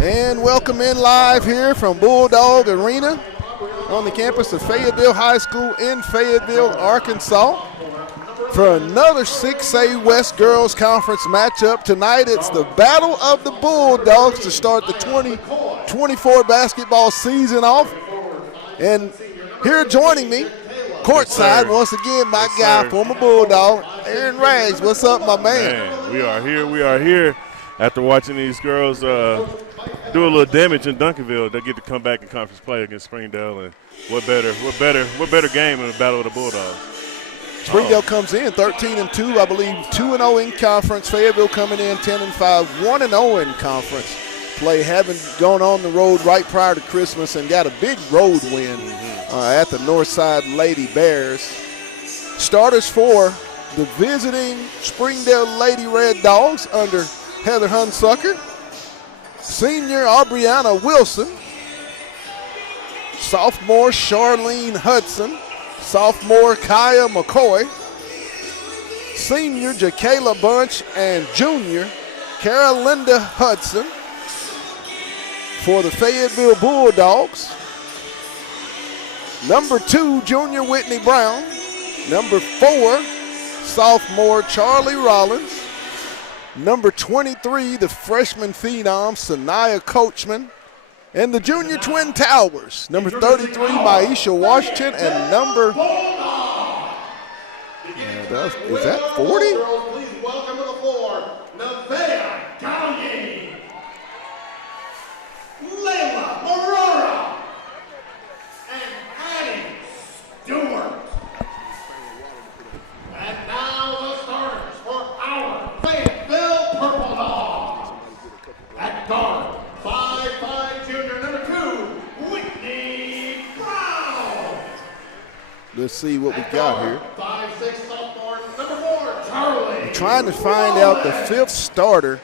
And welcome in live here from Bulldog Arena on the campus of Fayetteville High School in Fayetteville, Arkansas, for another 6A West Girls Conference matchup. Tonight it's the Battle of the Bulldogs to start the 2024 basketball season off. And here joining me, courtside, once again, my guy, former Bulldog, Aaron Rags. What's up, my man? We are here after watching these girls do a little damage in Duncanville. They get to come back and conference play against Springdale, and what better game in the Battle of the Bulldogs? Springdale comes in 13-2, I believe 2-0 in conference. Fayetteville coming in 10-5, 1-0 in conference play. Having gone on the road right prior to Christmas and got a big road win at the Northside Lady Bears. Starters for the visiting Springdale Lady Red Dogs under Heather Hunsucker. Senior Aubriana Wilson. Sophomore Charlene Hudson. Sophomore Kaya McCoy. Senior Jakayla Bunch and junior Carolinda Hudson. For the Fayetteville Bulldogs, number 2, junior Whitney Brown. Number 4, sophomore Charlie Rollins. Number 23, the freshman phenom Sanaya Coachman. And the junior Twin Towers, number 33, Maisha Washington, and number, is that 40? Please welcome to the floor, Nevaeh Gagne, Layla Morora, and Addie Stewart. And now the starters for our Fayetteville Purple Dogs. At guard, 5'5" junior, number 2, Whitney Brown. Let's see what we got here. 5'6" sophomore, number 4, Charlie. I'm trying to find out the 5th starter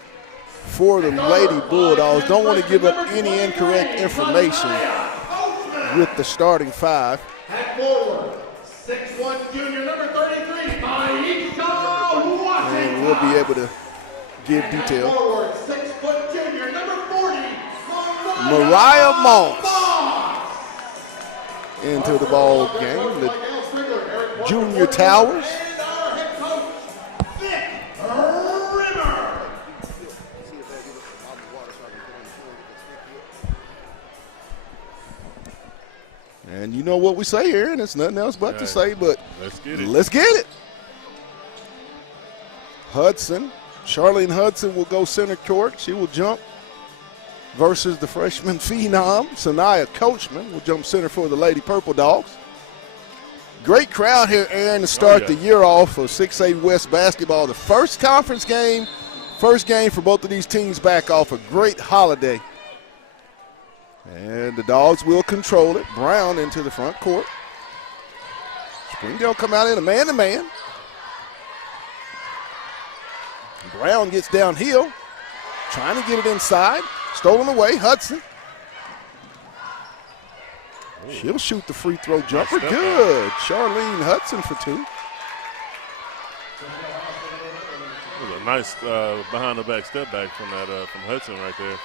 for the Lady Bulldogs. Don't want to give up any incorrect information with the starting 5. At forward, 6'1" junior, number 33, Maisha Washington. And we'll be able to give detail. Forward, 6' junior, number 40, Mariah Moss into the ball game. The junior Towers. And our head coach, Vic Rimmer. And you know what we say here, and it's nothing else but to say, but Let's get it. Hudson, Charlene Hudson will go center court. She will jump versus the freshman phenom, Sanaya Coachman, will jump center for the Lady Purple Dogs. Great crowd here, Aaron, to start the year off for 6A West basketball. The first conference game, first game for both of these teams back off a great holiday. And the Dogs will control it. Brown into the front court. Springdale come out in a man-to-man. Brown gets downhill, trying to get it inside. Stolen away, Hudson. She'll shoot the free throw jumper. Good. Charlene Hudson for 2. It was a nice behind-the-back step back from Hudson right there.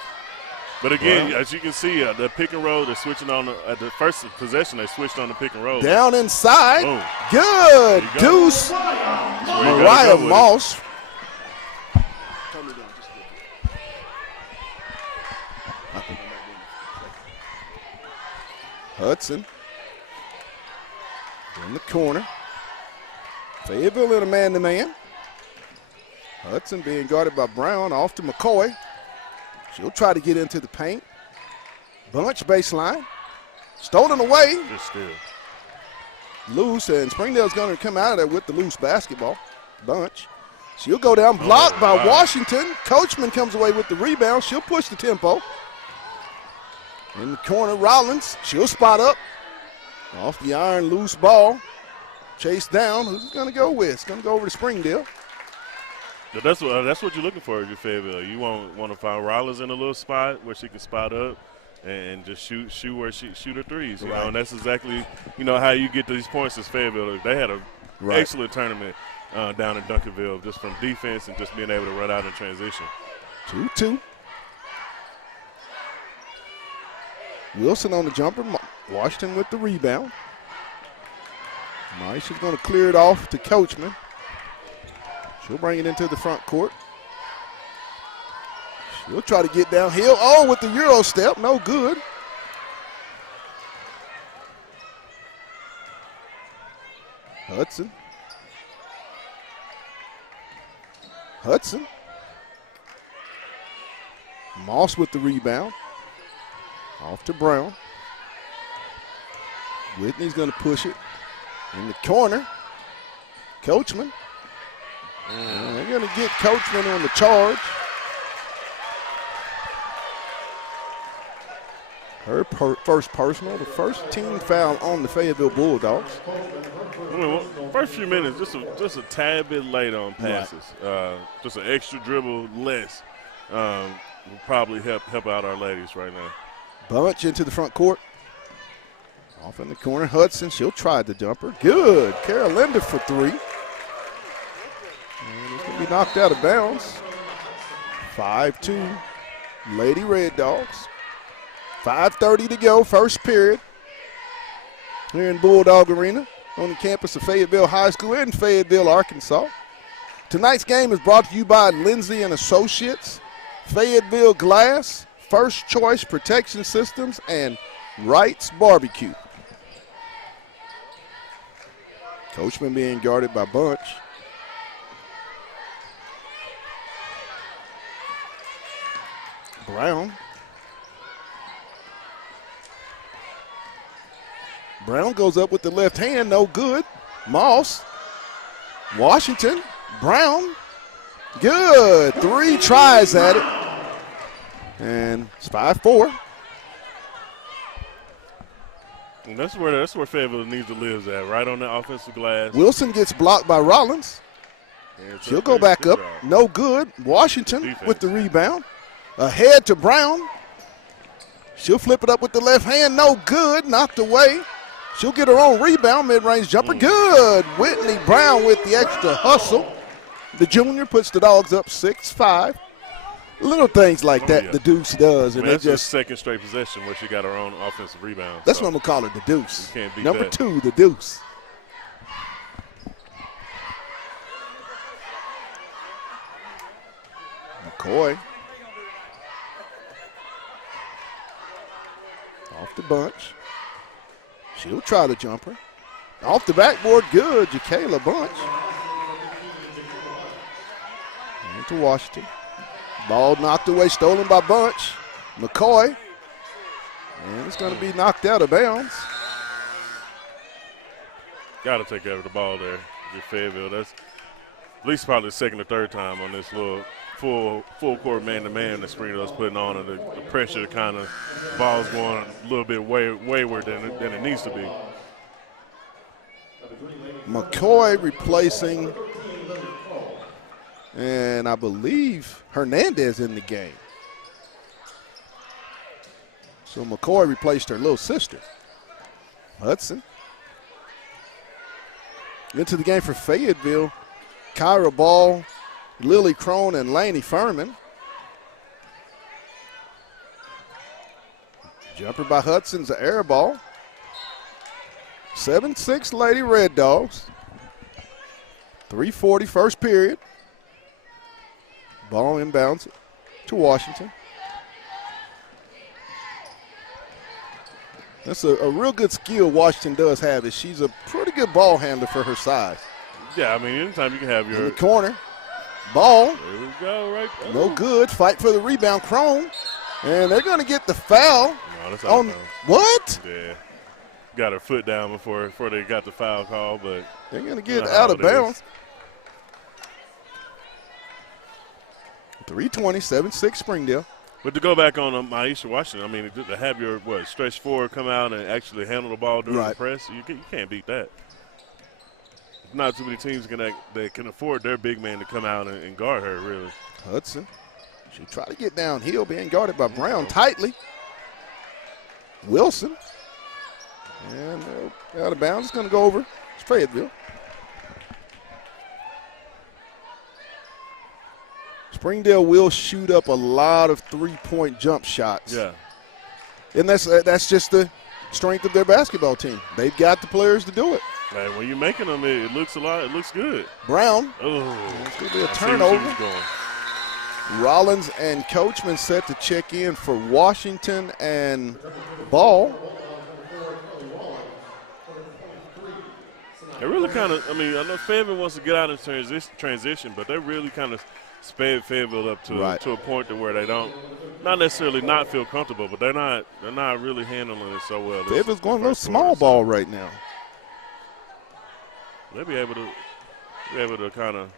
But again, as you can see, the pick and roll, they're switching on at the first possession. They switched on the pick and roll. Down inside. Boom. Good. Deuce. Mariah Moss. Hudson in the corner. Fayetteville in a man-to-man. Hudson being guarded by Brown, off to McCoy. She'll try to get into the paint. Bunch baseline. Stolen away. Just still. Loose, and Springdale's going to come out of there with the loose basketball. Bunch. She'll go down, blocked by Washington. Coachman comes away with the rebound. She'll push the tempo. In the corner, Rollins. She'll spot up. Off the iron, loose ball. Chase down. Who's it going to go with? It's going to go over to Springdale. That's what you're looking for if you're Fayetteville. You want to find Rollins in a little spot where she can spot up. and just shoot her threes. You Right. know, and that's exactly how you get these points as Fayetteville. They had a excellent tournament down in Duncanville just from defense and just being able to run out in transition. 2-2. Wilson on the jumper. Washington with the rebound. Nice. She's going to clear it off to Coachman. She'll bring it into the front court. She'll try to get downhill. Oh, with the Euro step. No good. Hudson. Moss with the rebound. Off to Brown. Whitney's going to push it. In the corner. Coachman. And they're going to get Coachman on the charge. Her first personal, the first team foul on the Fayetteville Bulldogs. First few minutes, just a tad bit late on passes. Right. Just an extra dribble less will probably help out our ladies right now. Bunch into the front court. Off in the corner, Hudson. She'll try the jumper. Good. Carolinda for three. And it's going to be knocked out of bounds. 5-2, Lady Red Dogs. 5:30 to go, first period. Here in Bulldog Arena on the campus of Fayetteville High School in Fayetteville, Arkansas. Tonight's game is brought to you by Lindsay & Associates, Fayetteville Glass, First Choice Protection Systems, and Wright's Barbecue. Coachman being guarded by Bunch. Brown. Brown goes up with the left hand, no good. Moss. Washington. Brown. Good. 3 tries at it. And it's 5-4. And that's where Fayetteville needs to live at, right on the offensive glass. Wilson gets blocked by Rollins. She'll go back up. No good. Washington Defense. with the rebound. Ahead to Brown. She'll flip it up with the left hand. No good. Knocked away. She'll get her own rebound. Mid-range jumper. Good. Whitney Brown with the extra hustle. The junior puts the Dogs up 6-5. Little things like that the Deuce does. And that's they just second straight possession where she got her own offensive rebound. That's what I'm going to call it, the Deuce. You can't beat Number that. 2, the Deuce. McCoy. Off the bunch. She'll try the jumper. Off the backboard, good. Jacayla Bunch. Into Washington. Ball knocked away, stolen by Bunch. McCoy. And it's going to be knocked out of bounds. Got to take care of the ball there. Get Fayetteville. That's at least probably the second or third time on this little full court man-to-man that Springdale's putting on, and the pressure kind of ball's going a little bit wayward than it needs to be. McCoy replacing, and I believe Hernandez in the game. So McCoy replaced her little sister. Hudson. Into the game for Fayetteville, Kyra Ball, Lily Crone, and Laney Furman. Jumper by Hudson's an air ball. 7-6 Lady Red Dogs. 3:40 first period. Ball inbounds to Washington. That's a real good skill Washington does have. Is she's a pretty good ball handler for her size. Yeah, I mean, anytime you can have In your the corner. Ball. There we go, right there. No good. Fight for the rebound. Crone. And they're going to get the foul. No, that's out of bounds. What? Yeah. Got her foot down before they got the foul call, but They're going to get out of bounds. 3:20, 7-6 Springdale. But to go back on Maisha Washington, I mean, to have your stretch forward come out and actually handle the ball during the press, you can't beat that. Not too many teams that can afford their big man to come out and guard her, really. Hudson. She tried to get downhill, being guarded by Brown tightly. Wilson. And out of bounds. It's going to go over. It's Fayetteville. Springdale will shoot up a lot of three-point jump shots. Yeah. And that's just the strength of their basketball team. They've got the players to do it. Hey, when you're making them, it looks good. Brown. Oh, It's going to be a turnover. Rollins and Coachman set to check in for Washington and Ball. They really kind of, I know Fayetteville wants to get out of transition, but they really kind of sped Fayetteville up to a point to where they don't, not necessarily not feel comfortable, but they're not really handling it so well. Fayetteville's going a little small ball right now. They'll be able to kind of.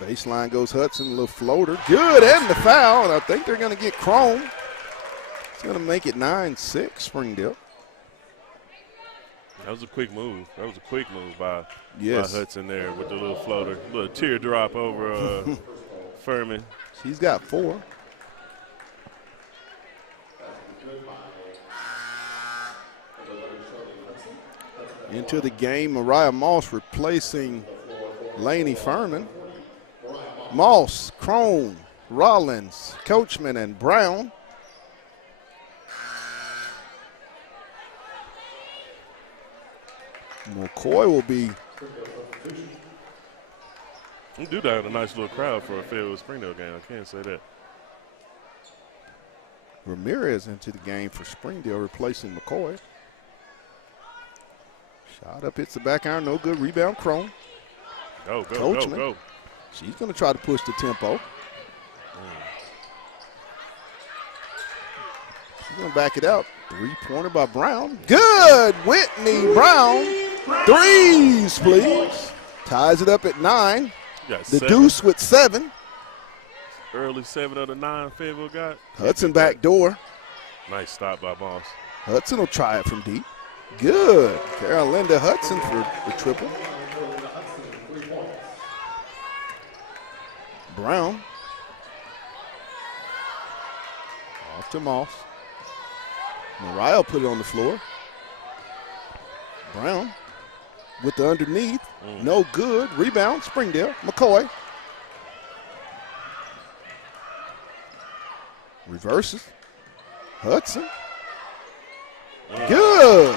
Baseline goes Hudson, a little floater. Good, and the foul, and I think they're going to get Chrome. It's going to make it 9-6, Springdale. That was a quick move. By Hudson there with the little floater. Little teardrop over Furman. He's got 4. Into the game, Mariah Moss replacing Laney Furman. Moss, Crone, Rollins, Coachman, and Brown. McCoy will be. You do that with a nice little crowd for a Fayetteville Springdale game. I can't say that. Ramirez into the game for Springdale, replacing McCoy. Shot up, hits the back iron, no good. Rebound, Crone. Go. She's going to try to push the tempo. She's going to back it out. 3-pointer by Brown. Good! Whitney Brown. Threes, please. Ties it up at 9. The Deuce with 7. Early 7 of the 9 Fayetteville got. Hudson back door. Nice stop by Moss. Hudson will try it from deep. Good. Carolinda Hudson for the triple. Brown. Off to Moss. Mariah put it on the floor. Brown with the underneath. No good. Rebound, Springdale. McCoy. Reverses. Hudson. Good.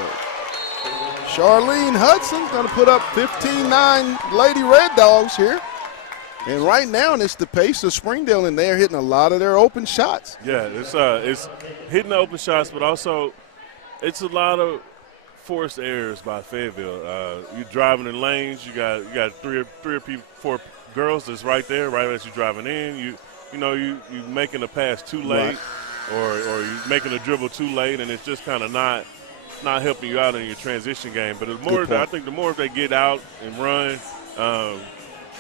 Charlene Hudson's going to put up 15-9 Lady Red Dogs here. And right now, it's the pace of Springdale, and they're hitting a lot of their open shots. Yeah, it's hitting the open shots, but also it's a lot of forced errors by Fayetteville. You're driving in lanes. You got three or four girls that's right there, right as you're driving in. You making a pass too late, or you making a dribble too late, and it's just kind of not helping you out in your transition game. But I think the more they get out and run.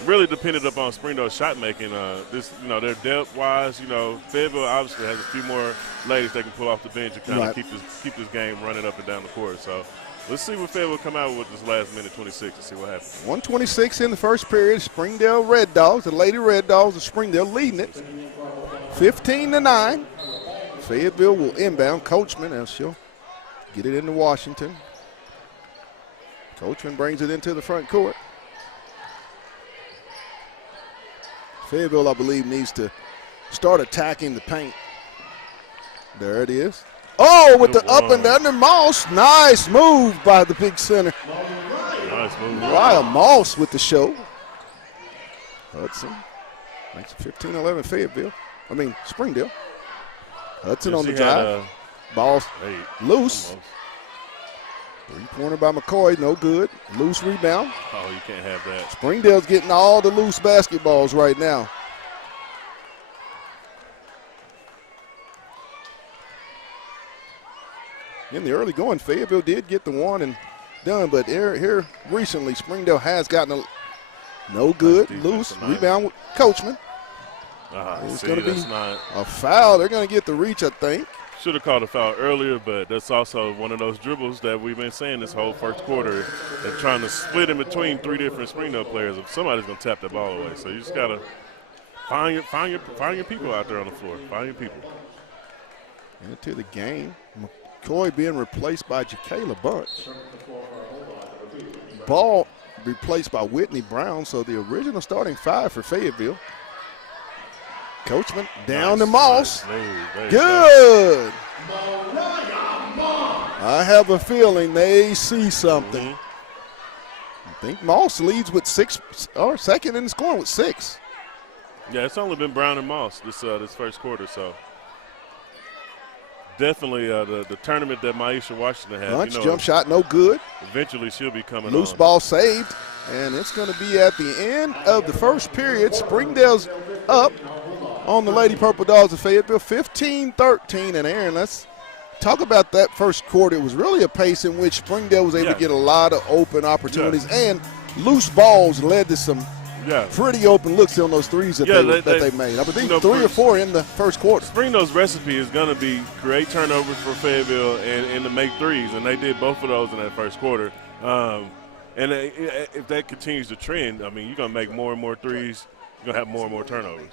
Really depended upon Springdale's shot making. Their depth wise, Fayetteville obviously has a few more ladies they can pull off the bench and kind of keep this game running up and down the court. So let's see what Fayetteville come out with this last minute 26 and see what happens. 1:26 in the first period. Springdale Red Dogs, the Lady Red Dogs of Springdale leading it, 15-9. Fayetteville will inbound. Coachman, as she'll get it into Washington. Coachman brings it into the front court. Fayetteville, I believe, needs to start attacking the paint. There it is. Oh, with the up and under Moss. Nice move by the big center. Nice move. Ryan Moss with the show. Hudson makes it 15-11 Springdale. Hudson on the drive. Ball loose. Almost. 3-pointer by McCoy, no good. Loose rebound. Oh, you can't have that. Springdale's getting all the loose basketballs right now. In the early going, Fayetteville did get the one and done, but here recently, Springdale has gotten no good. Loose rebound with Coachman. It's going to be a foul. They're going to get the reach, I think. Should have called a foul earlier, but that's also one of those dribbles that we've been saying this whole first quarter. They're trying to split in between 3 different Springdale players. If somebody's going to tap that ball away, so you just got to find your people out there on the floor. Find your people. Into the game, McCoy being replaced by Jacayla Bunch. Ball replaced by Whitney Brown, so the original starting 5 for Fayetteville. Coachman down to Moss. Nice. Good. I have a feeling they see something. I think Moss leads with 6, or second in the scoring with 6. Yeah, it's only been Brown and Moss this first quarter, so definitely the tournament that Maisha Washington has. Bunch jump shot, no good. Eventually she'll be coming Loose on. ball saved, and it's going to be at the end of the first period. Springdale's up on the Lady Purple Dogs of Fayetteville, 15-13. And Aaron, let's talk about that first quarter. It was really a pace in which Springdale was able to get a lot of open opportunities, and loose balls led to some pretty open looks on those threes that they made. I believe 3 or 4 in the first quarter. Springdale's recipe is going to be create turnovers for Fayetteville and to make threes, and they did both of those in that first quarter. And if that continues to trend, I mean, you're going to make more and more threes. You're going to have more and more turnovers.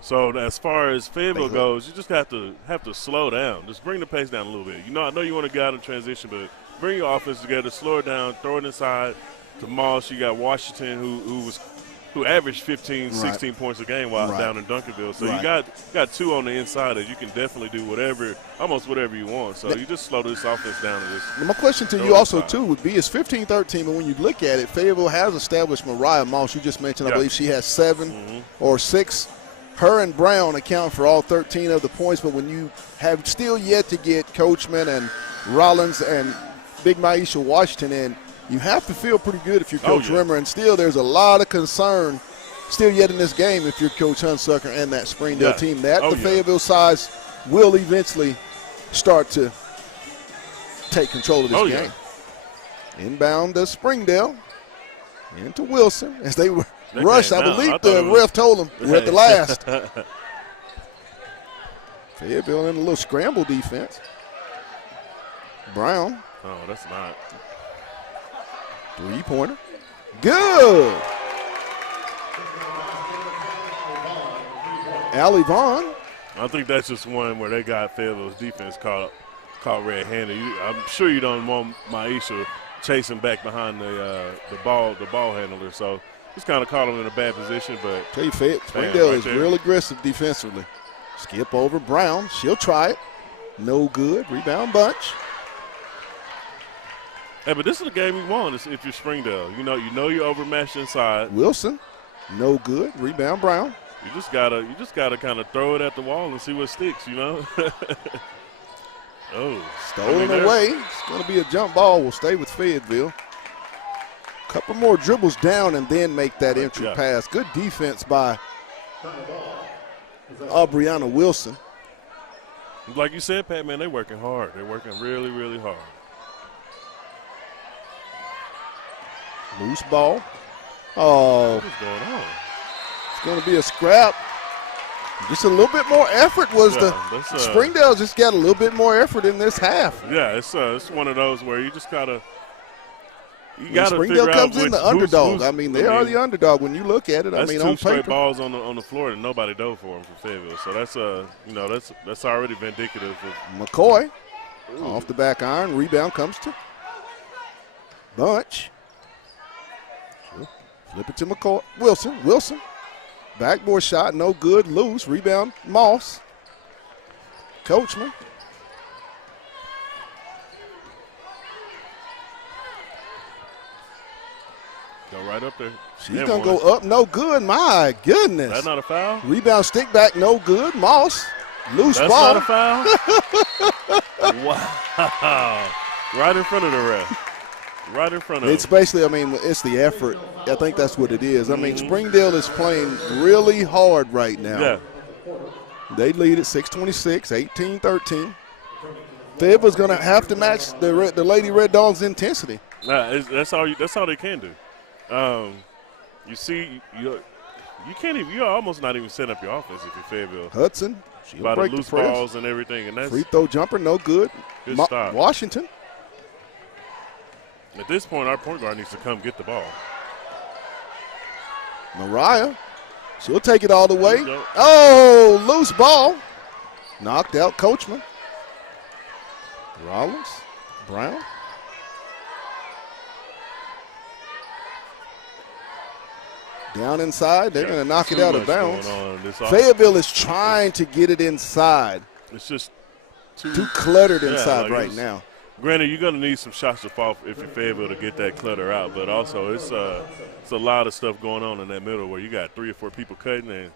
So as far as Fayetteville goes, you just have to slow down. Just bring the pace down a little bit. I know you want to get out in transition, but bring your offense together, slow it down, throw it inside to Moss. You got Washington who averaged 15, 16 points a game while down in Duncanville. So you got 2 on the inside that you can definitely do almost whatever you want. So you just slow this offense down. My question to you also, too, would be it's 15-13, but when you look at it, Fayetteville has established Mariah Moss. You just mentioned, I believe she has 7 or 6. Her and Brown account for all 13 of the points, but when you have still yet to get Coachman and Rollins and Big Maisha Washington in, you have to feel pretty good if you're Coach Rimmer, and still there's a lot of concern still yet in this game if you're Coach Hunsucker and that Springdale team. The Fayetteville size will eventually start to take control of this game. Inbound to Springdale, into Wilson as they were rushed. I believe the ref told them we're at the last. Fayetteville in a little scramble defense. Brown. Oh, that's not. 3-pointer. Good. Allie Vaughn. I think that's just one where they got Fayetteville's defense caught red-handed. I'm sure you don't want Maisha chasing back behind the ball handler. So just kind of caught him in a bad position. But tell you, Springdale is real aggressive defensively. Skip over Brown. She'll try it. No good. Rebound Bunch. Hey, but this is the game you want if you're Springdale. You know you're overmatched inside. Wilson, no good. Rebound Brown. You just gotta kind of throw it at the wall and see what sticks. Stolen away. It's going to be a jump ball. Will stay with Fayetteville. Couple more dribbles down and then make that entry pass. Good defense by Aubriana Wilson. Like you said, Pat, man, they're working hard. They're working really, really hard. Loose ball. Oh. What is going on? It's going to be a scrap. Just a little bit more effort Springdale just got a little bit more effort in this half. Yeah, it's one of those where you just gotta Springdale comes in the underdog. They are the underdog when you look at it. That's on two straight paper. balls on the floor and nobody dove for them for Fayetteville. So that's already vindicative of McCoy. Off the back iron. Rebound comes to Bunch. Flip it to McCoy. Wilson. Backboard shot, no good. Loose. Rebound, Moss. Coachman. Go right up there. She's going to go up. No good. My goodness. That's not a foul? Rebound, stick back, no good. Moss. Loose That's ball. That's not a foul? Wow. Right in front of the ref. Right in front of It's basically, it's the effort. I think that's what it is. Springdale is playing really hard right now. Yeah. They lead at 6:26, 18-13. Fayetteville's going to have to match the Lady Red Dogs' intensity. That's all they can do. You almost not even set up your offense if you're Fayetteville. Hudson She'll by the break loose the press. balls and everything. And that's Free throw jumper, no good. good stop. Washington. At this point, our point guard needs to come get the ball. Mariah, she'll take it all the way. Oh, loose ball. Knocked out Coachman. Rollins, Brown. Down inside, they're going to knock it out of bounds. Fayetteville is trying to get it inside. It's just too cluttered inside right now. Granted, you're going to need some shots to fall if you're Fayetteville to get that clutter out, but also it's a lot of stuff going on in that middle where you got 3 or 4 people cutting, and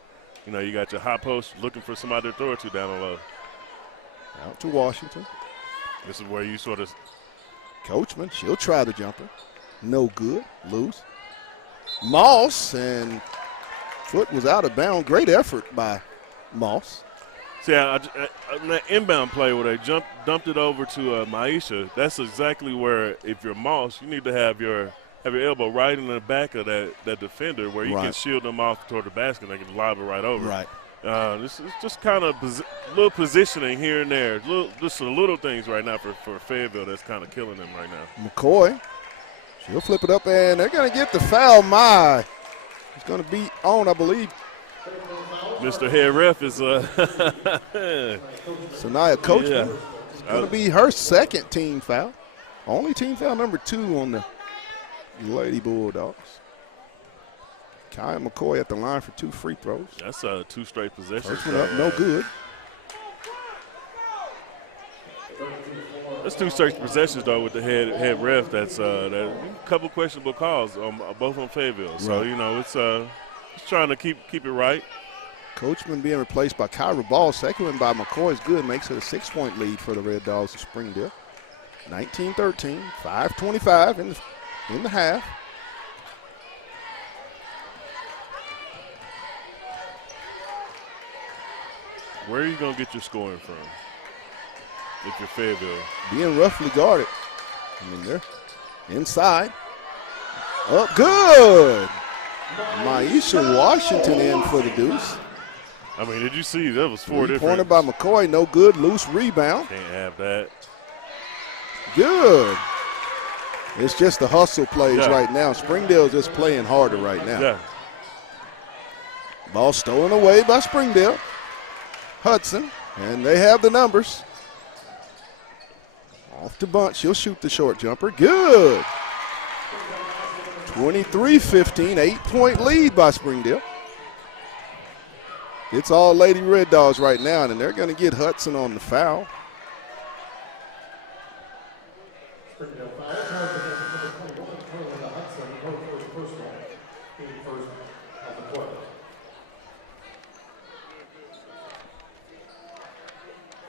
you got your high post looking for somebody to throw it to down the low. Out to Washington. This is where you sort of. Coachman, she'll try the jumper. No good, loose. Moss, and foot was out of bounds. Great effort by Moss. See, that inbound play where they dumped it over to Maisha, that's exactly where, if you're Moss, you need to have your elbow right in the back of that defender where you can shield them off toward the basket and they can lob it right over. Right. This is just kind of little positioning here and there, just the little things right now for Fayetteville that's kind of killing them right now. McCoy, she'll flip it up, and they're going to get the foul. It's going to be on, I believe. Mr. Head Ref is Sanaya Coachman. It's going to be her second team foul. Only team foul number 2 on the Lady Bulldogs. Kaya McCoy at the line for 2 free throws. That's 2 straight possessions. First one up, no good. That's 2 straight possessions, though, with the head ref. That's a couple questionable calls, both on Fayetteville. So, it's just trying to keep it right. Coachman being replaced by Kyra Ball. Second one by McCoy is good. Makes it a 6-point lead for the Red Dogs of Springdale. 19-13, 5:25 in the half. Where are you going to get your scoring from if you're Fayetteville? Being roughly guarded. They're inside. Up good. Maisha Washington in for the deuce. Did you see that was 4 different? Pointed by McCoy, no good. Loose rebound. Can't have that. Good. It's just the hustle plays right now. Springdale's just playing harder right now. Yeah. Ball stolen away by Springdale. Hudson, and they have the numbers. Off to Bunt. She'll shoot the short jumper. Good. 23-15, 8-point lead by Springdale. It's all Lady Red Dogs right now, and they're going to get Hudson on the foul.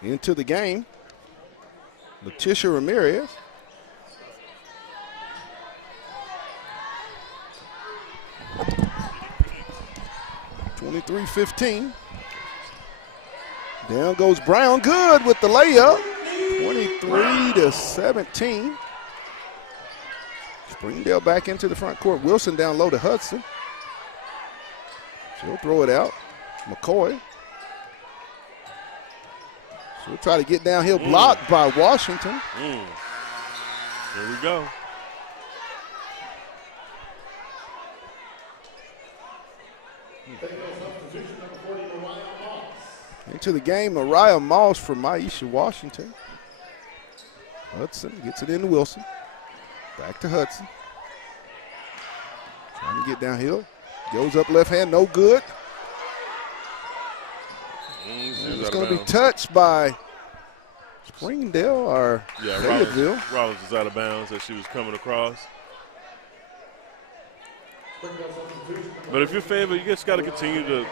Into the game, Letitia Ramirez. (23-15). Down goes Brown, good with the layup. 23-17. Springdale back into the front court. Wilson down low to Hudson. She'll throw it out. McCoy. She'll try to get downhill, blocked by Washington. Here we go. Into the game, Mariah Moss for Maisha Washington. Hudson gets it into Wilson. Back to Hudson. Trying to get downhill. Goes up left hand, no good. It's going to be touched by Springdale or Fayetteville. Rollins is out of bounds as she was coming across. But if you're Fayetteville, you just got to continue to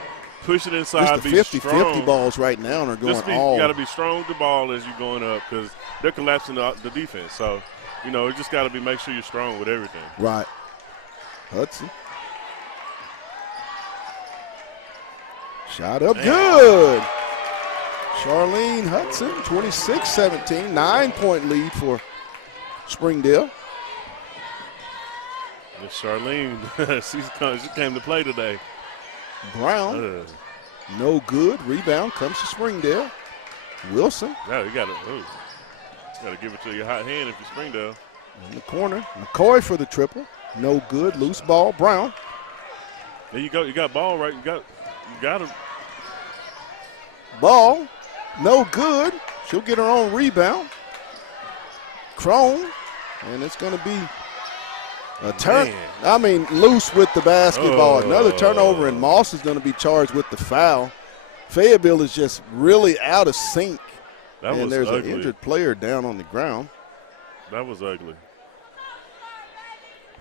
push it inside. Just the 50-50 balls right now are going all. You got to be strong with the ball as you're going up because they're collapsing the defense. So, you just got to make sure you're strong with everything. Right. Hudson. Shot up, good. Charlene Hudson, 26-17, 9-point lead for Springdale. Charlene, she came to play today. Brown No good. Rebound comes to Springdale. Wilson. Yeah, you gotta give it to your hot hand if you're Springdale. In the corner. McCoy for the triple. No good. Loose ball. Brown. There you go. You got ball right. You got him. Ball. No good. She'll get her own rebound. Crone. And it's going to be a turn. I mean, loose with the basketball. Another turnover, and Moss is going to be charged with the foul. Fayetteville is just really out of sync. And there's an injured player down on the ground. That was ugly.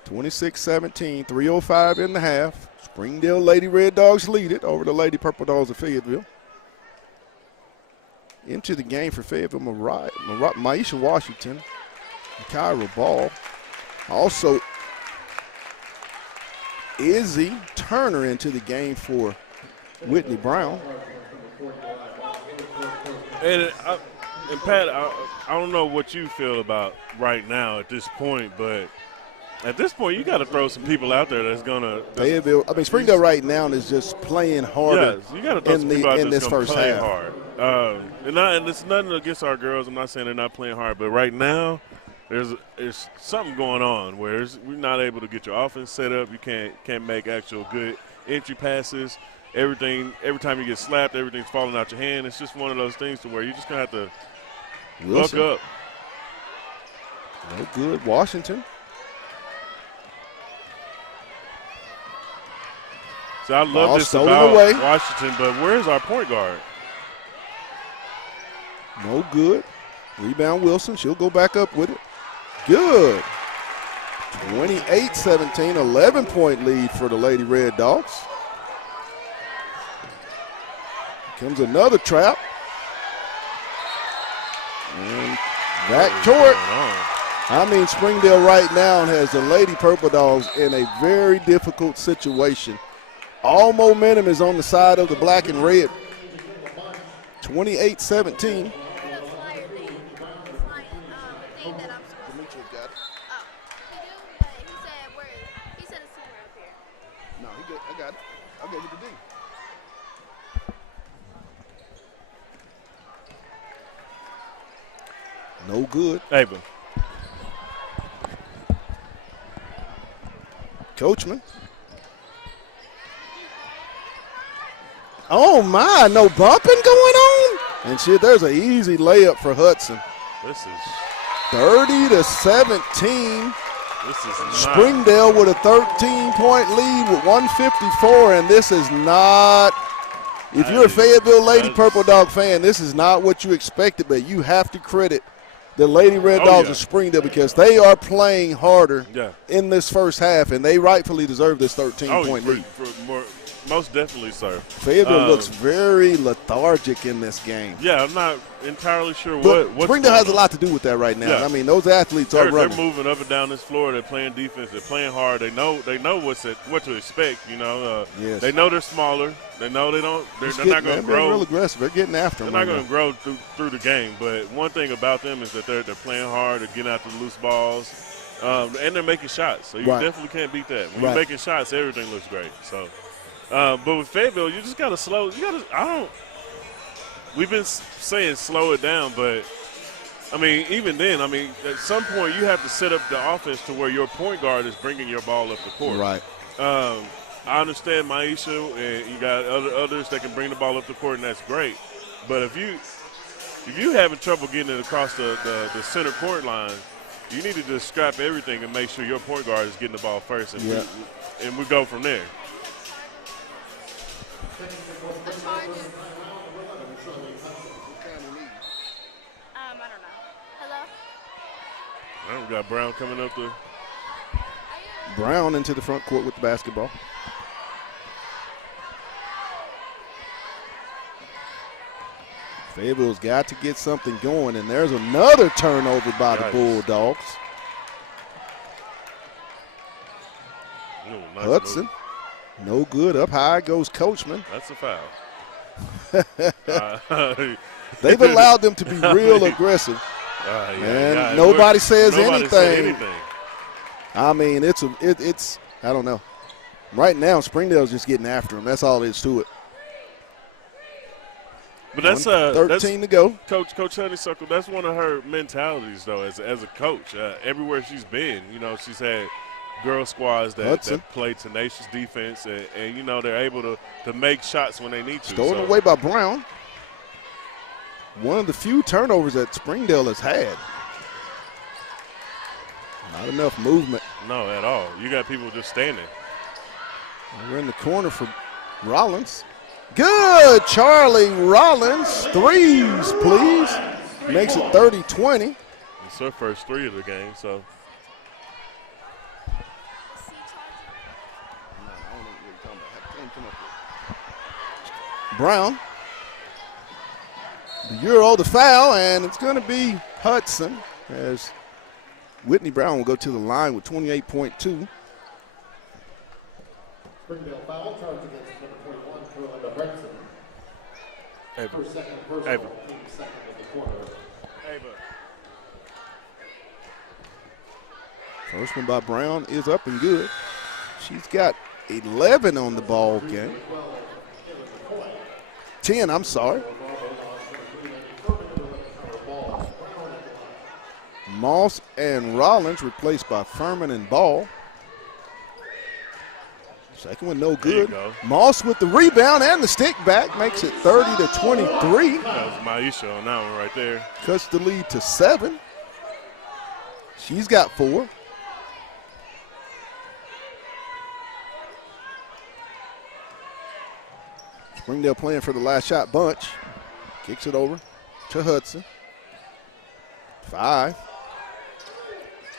26-17, 3:05 in the half. Springdale Lady Red Dogs lead it over the Lady Purple Dogs of Fayetteville. Into the game for Fayetteville, Maisha Washington, Kyra Ball. Also, Izzy Turner into the game for Whitney Brown. And Pat, I don't know what you feel about right now at this point, but at this point you got to throw some people out there that's gonna. Fayetteville, Springdale right now is just playing harder. Yes, you got to throw some people out there that's this first play half. hard. And it's nothing against our girls. I'm not saying they're not playing hard, but right now there's something going on where we're not able to get your offense set up. You can't make actual good entry passes. Every time you get slapped, everything's falling out your hand. It's just one of those things to where you're just going to have to buck up. No good. Washington. So I love this about Washington, but where's our point guard? No good. Rebound Wilson. She'll go back up with it. Good. 28-17, 11-point lead for the Lady Red Dogs. Comes another trap. And back court. Springdale right now has the Lady Purple Dogs in a very difficult situation. All momentum is on the side of the black and red. 28-17. No good. Ava. Coachman. Oh my, no bumping going on? And there's an easy layup for Hudson. This is 30-17. This is Springdale with a 13-point lead with 1:54, and this is not. If you're a Fayetteville Lady Purple Dog fan, this is not what you expected, but you have to credit the Lady Red Dogs of Springdale because they are playing harder in this first half, and they rightfully deserve this 13-point lead. Most definitely, sir. Fayetteville looks very lethargic in this game. Yeah, I'm not entirely sure what Springdale has a lot to do with that right now. Yeah. Those athletes are running. They're moving up and down this floor. They're playing defense. They're playing hard. They know what to expect. Yes. They know they're smaller. They know they're not going to grow. They're real aggressive. They're getting after them. They're not going to grow through the game. But one thing about them is that they're playing hard. They're getting after the loose balls, and they're making shots. So you definitely can't beat that. When you're making shots, everything looks great. So. But with Fayetteville, you just got to slow. We've been saying slow it down, but, even then, at some point you have to set up the offense to where your point guard is bringing your ball up the court. Right. I understand Maisha, and you got others that can bring the ball up the court, and that's great. But if you having trouble getting it across the center court line, you need to just scrap everything and make sure your point guard is getting the ball first, and we go from there. I don't know. Hello? Well, we got Brown coming up there. Brown into the front court with the basketball. Fayetteville's got to get something going, and there's another turnover by the Bulldogs. Nice Hudson. Move. No good. Up high goes Coachman. That's a foul. They've allowed them to be real aggressive. And nobody says anything. It's I don't know. Right now, Springdale's just getting after them. That's all there is to it. But that's 13 to go. Coach Honeysuckle. That's one of her mentalities, though, as a coach. Everywhere she's been, she's had girl squads that play tenacious defense, and they're able to make shots when they need to. Stolen away by Brown. One of the few turnovers that Springdale has had. Not enough movement. No, at all. You got people just standing. We're in the corner for Rollins. Good, Charlie Rollins. Threes, please. Makes it 30-20. It's her first 3 of the game, so. Brown. The Euro, the foul, and it's going to be Hudson as Whitney Brown will go to the line with 28.2. Springdale foul charge against number 21, Carolina Hudson. First, second, personal, team second in the quarter. First one by Brown is up and good. She's got 11 on the ball game. 10, I'm sorry. Moss and Rollins replaced by Furman and Ball. Second one no good. Moss with the rebound and the stick back makes it 30-23. That was Maisha on that one right there. Cuts the lead to 7. She's got 4. Springdale playing for the last shot bunch. Kicks it over to Hudson. 5.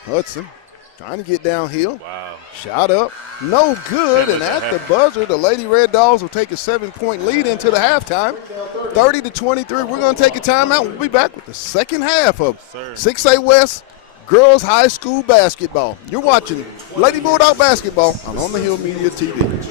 Hudson trying to get downhill. Wow. Shot up. No good. And at the buzzer, the Lady Red Dogs will take a 7-point lead into the halftime. 30-23. We're going to take a timeout. We'll be back with the second half of 6A West Girls High School Basketball. You're watching Lady Bulldog Basketball on the Hill Media TV.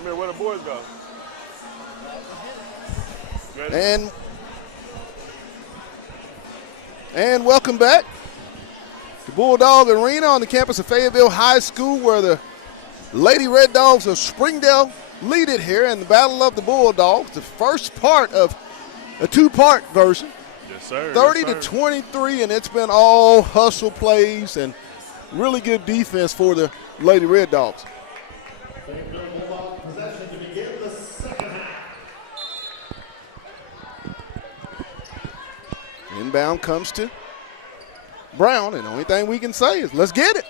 I mean, where the boys go? Ready? And welcome back to Bulldog Arena on the campus of Fayetteville High School, where the Lady Red Dogs of Springdale lead it here in the Battle of the Bulldogs, the first part of a two-part version. Yes, sir. 30-23, and it's been all hustle plays and really good defense for the Lady Red Dogs. Fayetteville Bulldogs possession to begin the second half. Inbound comes to Brown, and the only thing we can say is let's get it.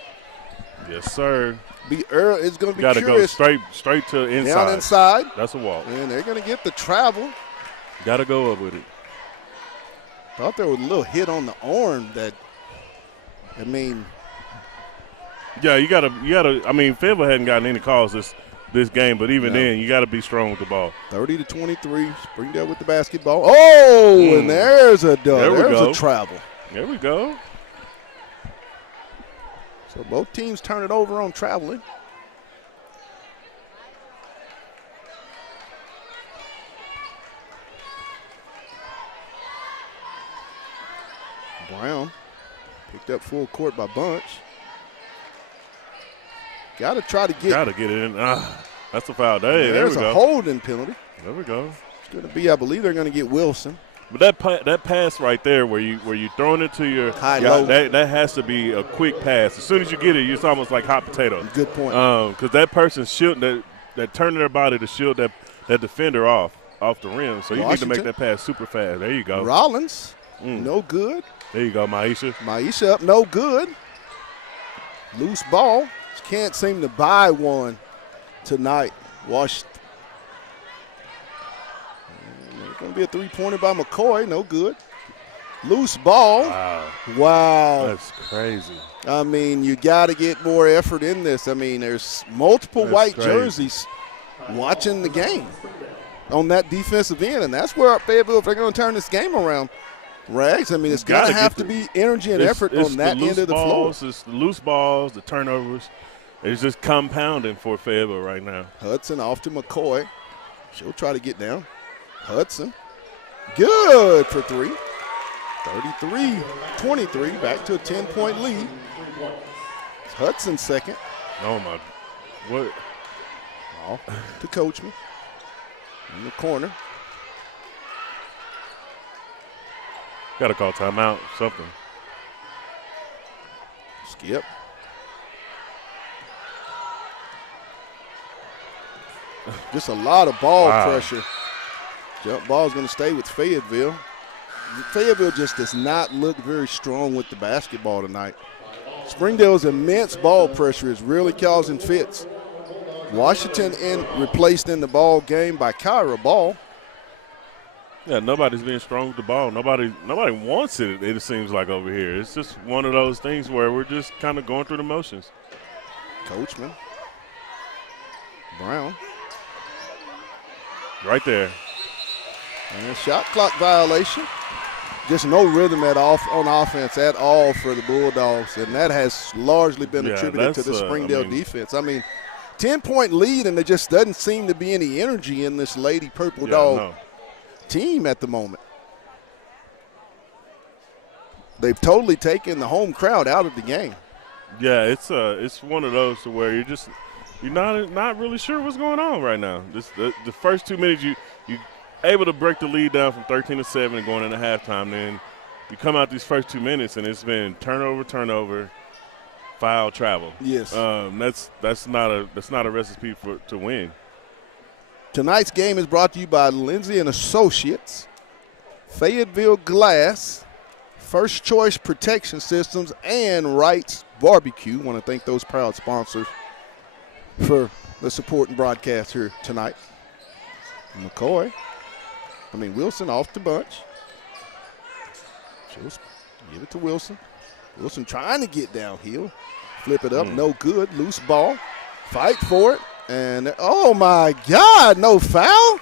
Yes, sir. Be early. It's going to be Got to go straight to inside. down inside. That's a walk. And they're going to get the travel. Got to go up with it. Thought there was a little hit on the arm that, I mean. Yeah, you gotta. I mean, Fayetteville hadn't gotten any calls this game, but even then, you got to be strong with the ball. 30-23, Springdale with the basketball. Oh, and there's a dub. There's a travel. There we go. So both teams turn it over on traveling. Brown picked up full court by Bunch. Got to try to get. Got to get it in. That's a foul. Hey, there we go. There's a holding penalty. There we go. It's going to be, I believe they're going to get Wilson. But that pass right there, where you throwing it to your high low, that has to be a quick pass. As soon as you get it, it's almost like hot potato. Good point. Because that person's shielding that turning their body to shield that defender off the rim. So you need to make that pass super fast. There you go. Rollins, no good. There you go, Maisha. Maisha up, no good. Loose ball. Can't seem to buy one tonight. Washington. It's going to be a three-pointer by McCoy. No good. Loose ball. Wow. That's crazy. I mean, you got to get more effort in this. I mean, there's multiple white jerseys watching the game on that defensive end, and that's where Fayetteville, if they're going to turn this game around, Rags, I mean, it's going to have to be energy and effort on that end of the floor. It's the loose balls, the turnovers. It's just compounding for Fayetteville right now. Hudson off to McCoy. She'll try to get down. Hudson. Good for three. 33-23. Back to a 10-point lead. It's Hudson second. Oh, my. What? Off to Coachman. In the corner. Got to call timeout, something. Skip. Just a lot of ball pressure. Jump ball is going to stay with Fayetteville. Fayetteville just does not look very strong with the basketball tonight. Springdale's immense ball pressure is really causing fits. Washington replaced in the ball game by Kyra Ball. Yeah, nobody's being strong with the ball. Nobody wants it, it seems like, over here. It's just one of those things where we're just kind of going through the motions. Coachman. Brown. Right there. And a shot clock violation. Just no rhythm on offense at all for the Bulldogs, and that has largely been attributed to the Springdale defense. I mean, 10-point lead, and there just doesn't seem to be any energy in this Lady Purple Dog team at the moment. They've totally taken the home crowd out of the game. Yeah, it's one of those to where you're not really sure what's going on right now. The first 2 minutes you able to break the lead down from 13-7 and going into halftime. Then you come out these first 2 minutes and it's been turnover, foul, travel. Yes, that's not a recipe to win. Tonight's game is brought to you by Lindsay and Associates, Fayetteville Glass, First Choice Protection Systems, and Wright's Barbecue. Want to thank those proud sponsors for the support and broadcast here tonight. Wilson off the bunch. She'll give it to Wilson. Wilson trying to get downhill. Flip it up, no good. Loose ball. Fight for it. And, oh, my God, no foul?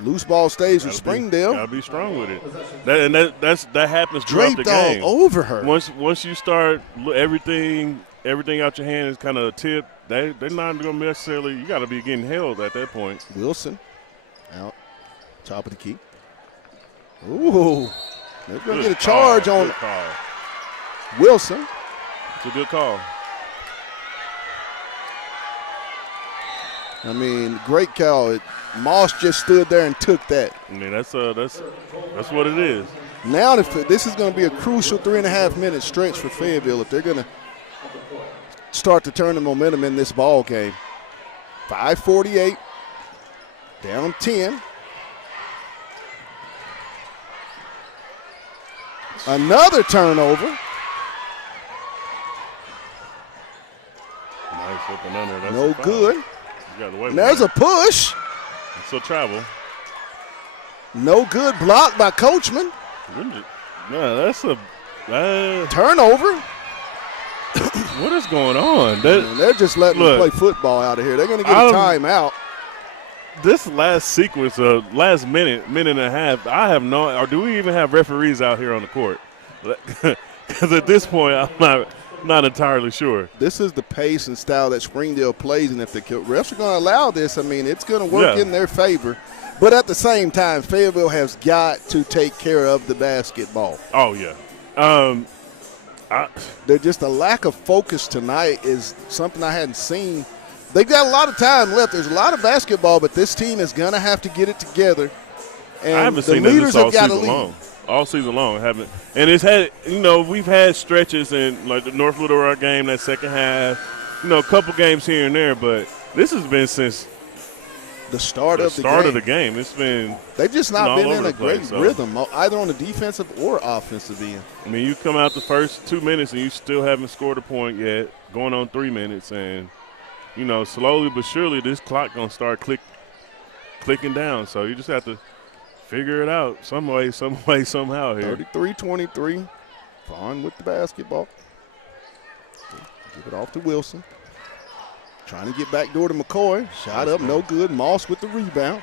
Loose ball stays with Springdale. Got to be strong with it. That happens throughout the game. Draped all over her. Once you start everything everything out your hand is kind of a tip, they're not going to necessarily – you got to be getting held at that point. Wilson out, top of the key. Ooh, they're going to get a charge on Wilson. It's a good call. I mean, great call. Moss just stood there and took that. I mean, that's what it is. Now this is going to be a crucial 3.5-minute stretch for Fayetteville if they're going to start to turn the momentum in this ball game. 5:48, down 10. Another turnover. Nice up and under. That's no good. And there's a push. So travel. No good block by Coachman. Yeah, that's a turnover. What is going on? They're just letting them play football out of here. They're going to get a timeout. This last sequence, last minute and a half, I have no – or do we even have referees out here on the court? Because at this point, I'm not entirely sure. This is the pace and style that Springdale plays, and if the refs are going to allow this, I mean, it's going to work in their favor. But at the same time, Fayetteville has got to take care of the basketball. Oh, yeah. There's just a lack of focus tonight is something I hadn't seen. They've got a lot of time left. There's a lot of basketball, but this team is going to have to get it together. And I haven't seen this all season long. All season long, haven't. And it's had, we've had stretches in like the North Little Rock game, that second half, a couple games here and there, but this has been since the start of the game. It's been they've just not been in a great rhythm, either on the defensive or offensive end. I mean, you come out the first 2 minutes and you still haven't scored a point yet, going on 3 minutes, and slowly but surely this clock gonna start clicking down. So you just have to figure it out some way, somehow here. 33-23, Vaughn with the basketball. Give it off to Wilson. Trying to get back door to McCoy. Shot up, no good. Moss with the rebound.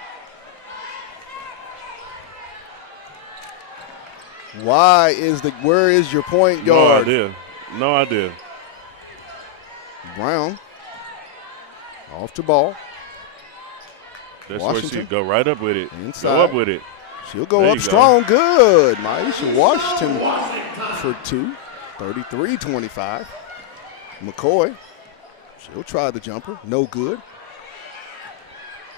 Where is your point guard? No idea. Brown. Off the ball. That's Washington. Where she'd go right up with it. Inside. Go up with it. She'll go up strong. Good. Maisha Washington for 2. 33-25. McCoy. She'll try the jumper. No good.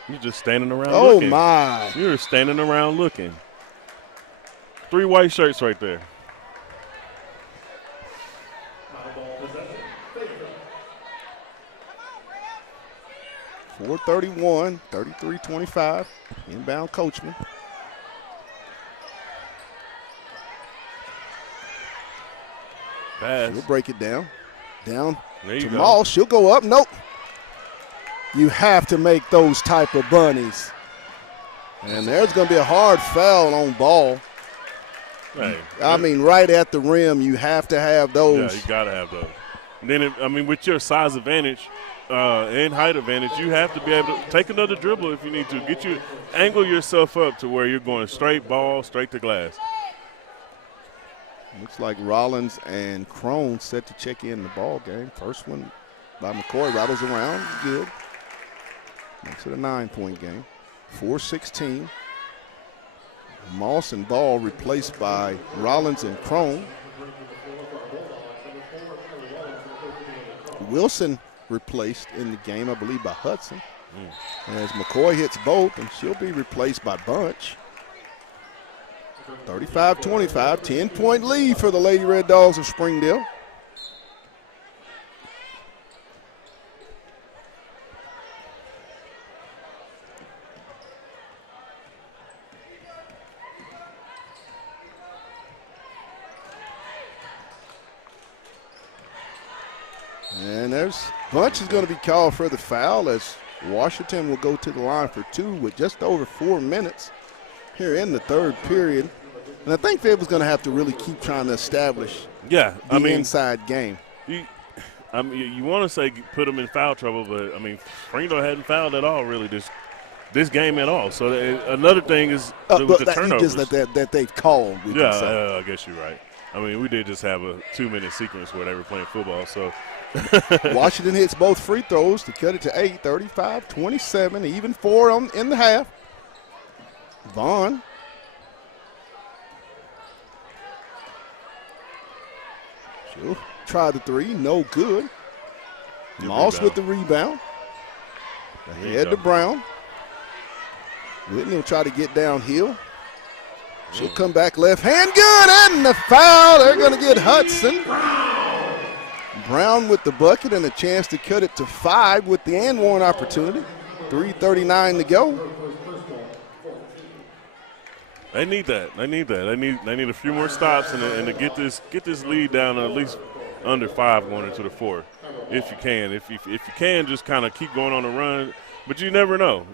You're just standing around looking. Oh, my. You're standing around looking. 3 white shirts right there. .431, 33-25. Inbound Coachman. Pass. She'll break it down. Down to Moss. She'll go up. Nope. You have to make those type of bunnies. And there's going to be a hard foul on Ball. Hey, I mean, right at the rim, you have to have those. Yeah, you got to have those. And then, with your size advantage and height advantage, you have to be able to take another dribble if you need to. Angle yourself up to where you're going straight ball, straight to glass. Looks like Rollins and Crone set to check in the ball game. First one by McCoy, rattles around, good. Makes it a 9-point game. 4-16. Moss and Ball replaced by Rollins and Crone. Wilson replaced in the game, I believe, by Hudson. As McCoy hits both, and she'll be replaced by Bunch. 35-25, 10-point lead for the Lady Red Dogs of Springdale. And Bunch is going to be called for the foul as Washington will go to the line for 2 with just over 4 minutes here in the third period. And I think Fayetteville's going to have to really keep trying to establish the inside game. You want to say put them in foul trouble, but, Springdale hadn't fouled at all really this game at all. So another thing is the turnovers. That they've called. I guess you're right. We did just have a 2-minute sequence where they were playing football. So Washington hits both free throws to cut it to 8, 35-27, even 4 in the half. Vaughn. She'll try the three, no good. Moss with the rebound. Ahead to Brown. Whitney will try to get downhill. She'll come back left hand, good, and the foul. They're going to get Hudson. Brown with the bucket and a chance to cut it to 5 with the and one opportunity. 3:39 to go. They need that. They need a few more stops and to get this lead down at least under 5 going into the fourth, if you can. If you can, just kind of keep going on the run. But you never know.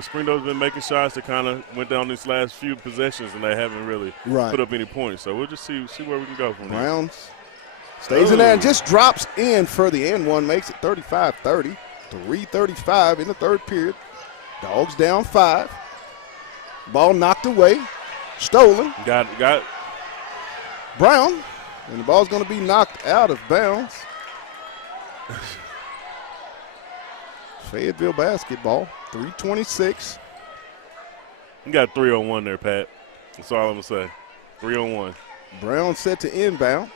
Springdale's been making shots that kind of went down these last few possessions, and they haven't really put up any points. So we'll just see where we can go from there. Browns stays in there and just drops in for the and one, makes it 35-30. 3:35 in the third period. Dogs down 5. Ball knocked away. Stolen. Got it. Brown. And the ball's going to be knocked out of bounds. Fayetteville basketball, 3:26. You got 3-on-1 there, Pat. That's all I'm going to say. 3-on-1. Brown set to inbound.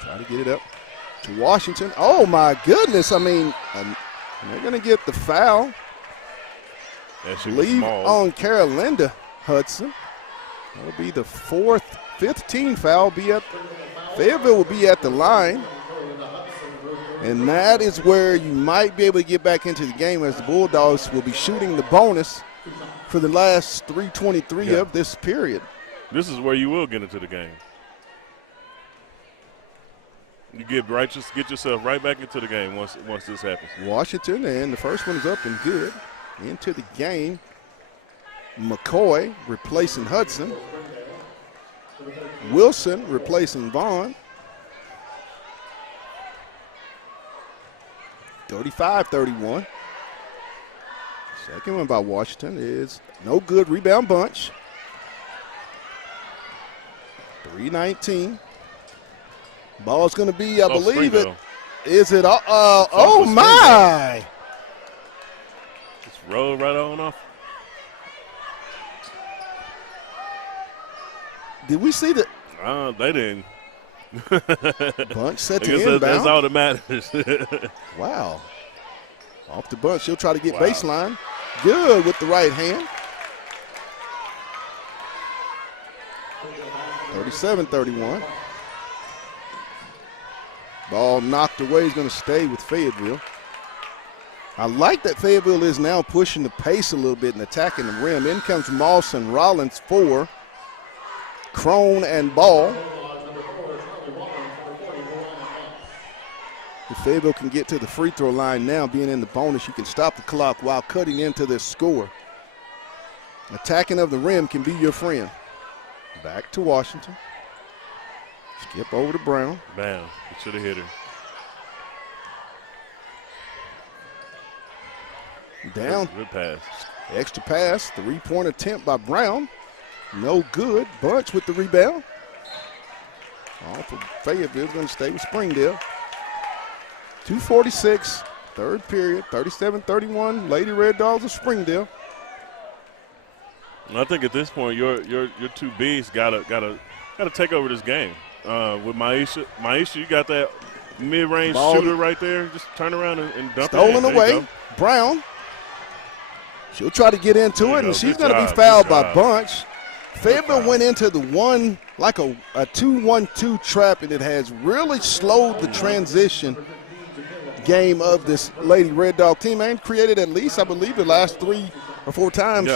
Try to get it up to Washington. Oh, my goodness. I mean, they're going to get the foul. Leave on Carolinda Hudson. That'll be the 5th team foul. Fayetteville will be at the line. And that is where you might be able to get back into the game, as the Bulldogs will be shooting the bonus for the last 3:23 of this period. This is where you will get into the game. You get yourself right back into the game once this happens. Washington, and the first one is up and good. Into the game, McCoy replacing Hudson. Wilson replacing Vaughn. 35-31. Second one by Washington is no good. Rebound bunch. 3:19. Ball's going to be, I believe Springdale. Is it? Oh, my. Just roll right on off. Did we see the? They didn't. Bunch set to inbound. That's all that matters. Wow. Off the bunch. She'll try to get baseline. Good with the right hand. 37-31. Ball knocked away. He's going to stay with Fayetteville. I like that Fayetteville is now pushing the pace a little bit and attacking the rim. In comes Moss and Rollins for Crone and Ball. If Fayetteville can get to the free throw line now, being in the bonus, you can stop the clock while cutting into this score. Attacking of the rim can be your friend. Back to Washington. Skip over to Brown. Bam. He should have hit her. Down. Good pass. Extra pass. 3-point attempt by Brown. No good. Bunch with the rebound. Off of Fayetteville. Going to stay with Springdale. 2:46, third period. 37-31. Lady Red Dogs of Springdale. I think at this point your two bigs gotta take over this game. With Maisha, you got that mid-range shooter right there. Just turn around and dump it in. Stolen away. Brown. She'll try to get into it, and she's going to be fouled by Bunch. Fayetteville went into the one, like a 2-1-2 trap, and it has really slowed the transition game of this Lady Red Dog team, and created at least, I believe, the last 3 or 4 times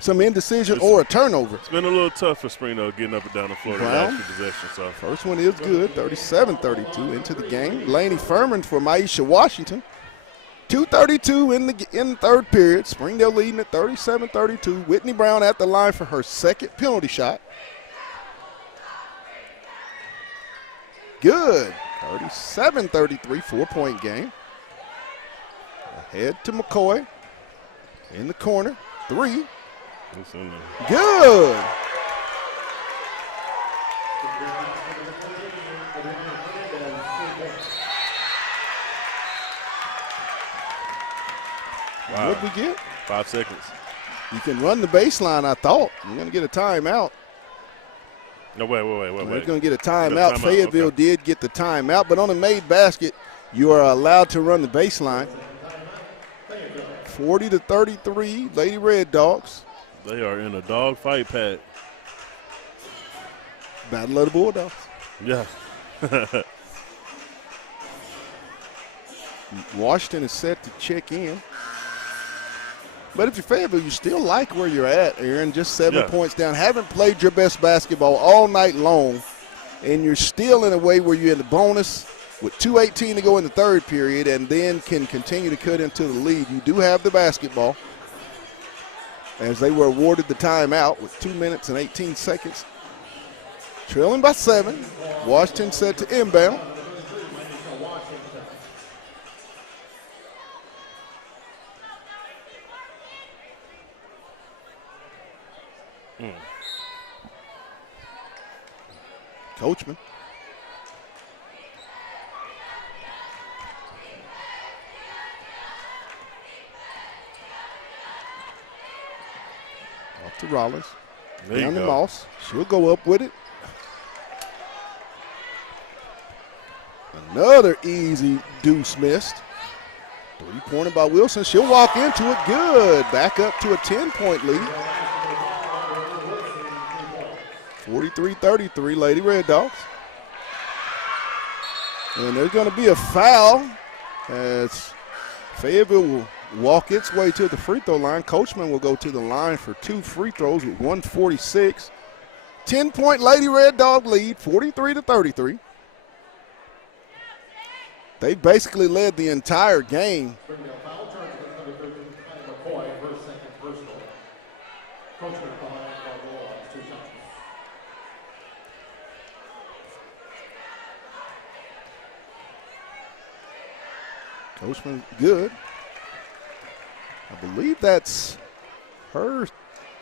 some indecision or a turnover. It's been a little tough for Springdale getting up and down the floor the last few possessions. So. First one is good, 37-32 into the game. Laney Furman for Maisha Washington. 2:32 in the third period. Springdale leading at 37-32. Whitney Brown at the line for her second penalty shot. Good. 37-33, 4-point game. Ahead to McCoy. In the corner. 3. Good. 5 seconds. You can run the baseline, I thought. You're going to get a timeout. No, wait. They're going to get a timeout. Fayetteville okay. did get the timeout, but on a made basket, you are allowed to run the baseline. 40-33, Lady Red Dogs. They are in a dog fight, Pat. Battle of the Bulldogs. Yeah. Washington is set to check in. But if you're Fayetteville, you still like where you're at, Aaron. Just 7 points down. Haven't played your best basketball all night long, and you're still in a way where you're in the bonus with 2:18 to go in the third period and then can continue to cut into the lead. You do have the basketball as they were awarded the timeout with 2 minutes and 18 seconds. Trailing by 7. Washington set to inbound. Coachman. Off to Rollins. Down to Moss. She'll go up with it. Another easy deuce missed. 3-pointer by Wilson. She'll walk into it. Good. Back up to a 10-point lead. 43-33, Lady Red Dogs. And there's going to be a foul as Fayetteville will walk its way to the free throw line. Coachman will go to the line for 2 free throws with 1:46. 10-point Lady Red Dog lead, 43-33. They basically led the entire game. Springdale foul charge against number 13, McCoy, her second personal. Coachman behind our Bulldogs, 2 shots. Coachman good. I believe that's her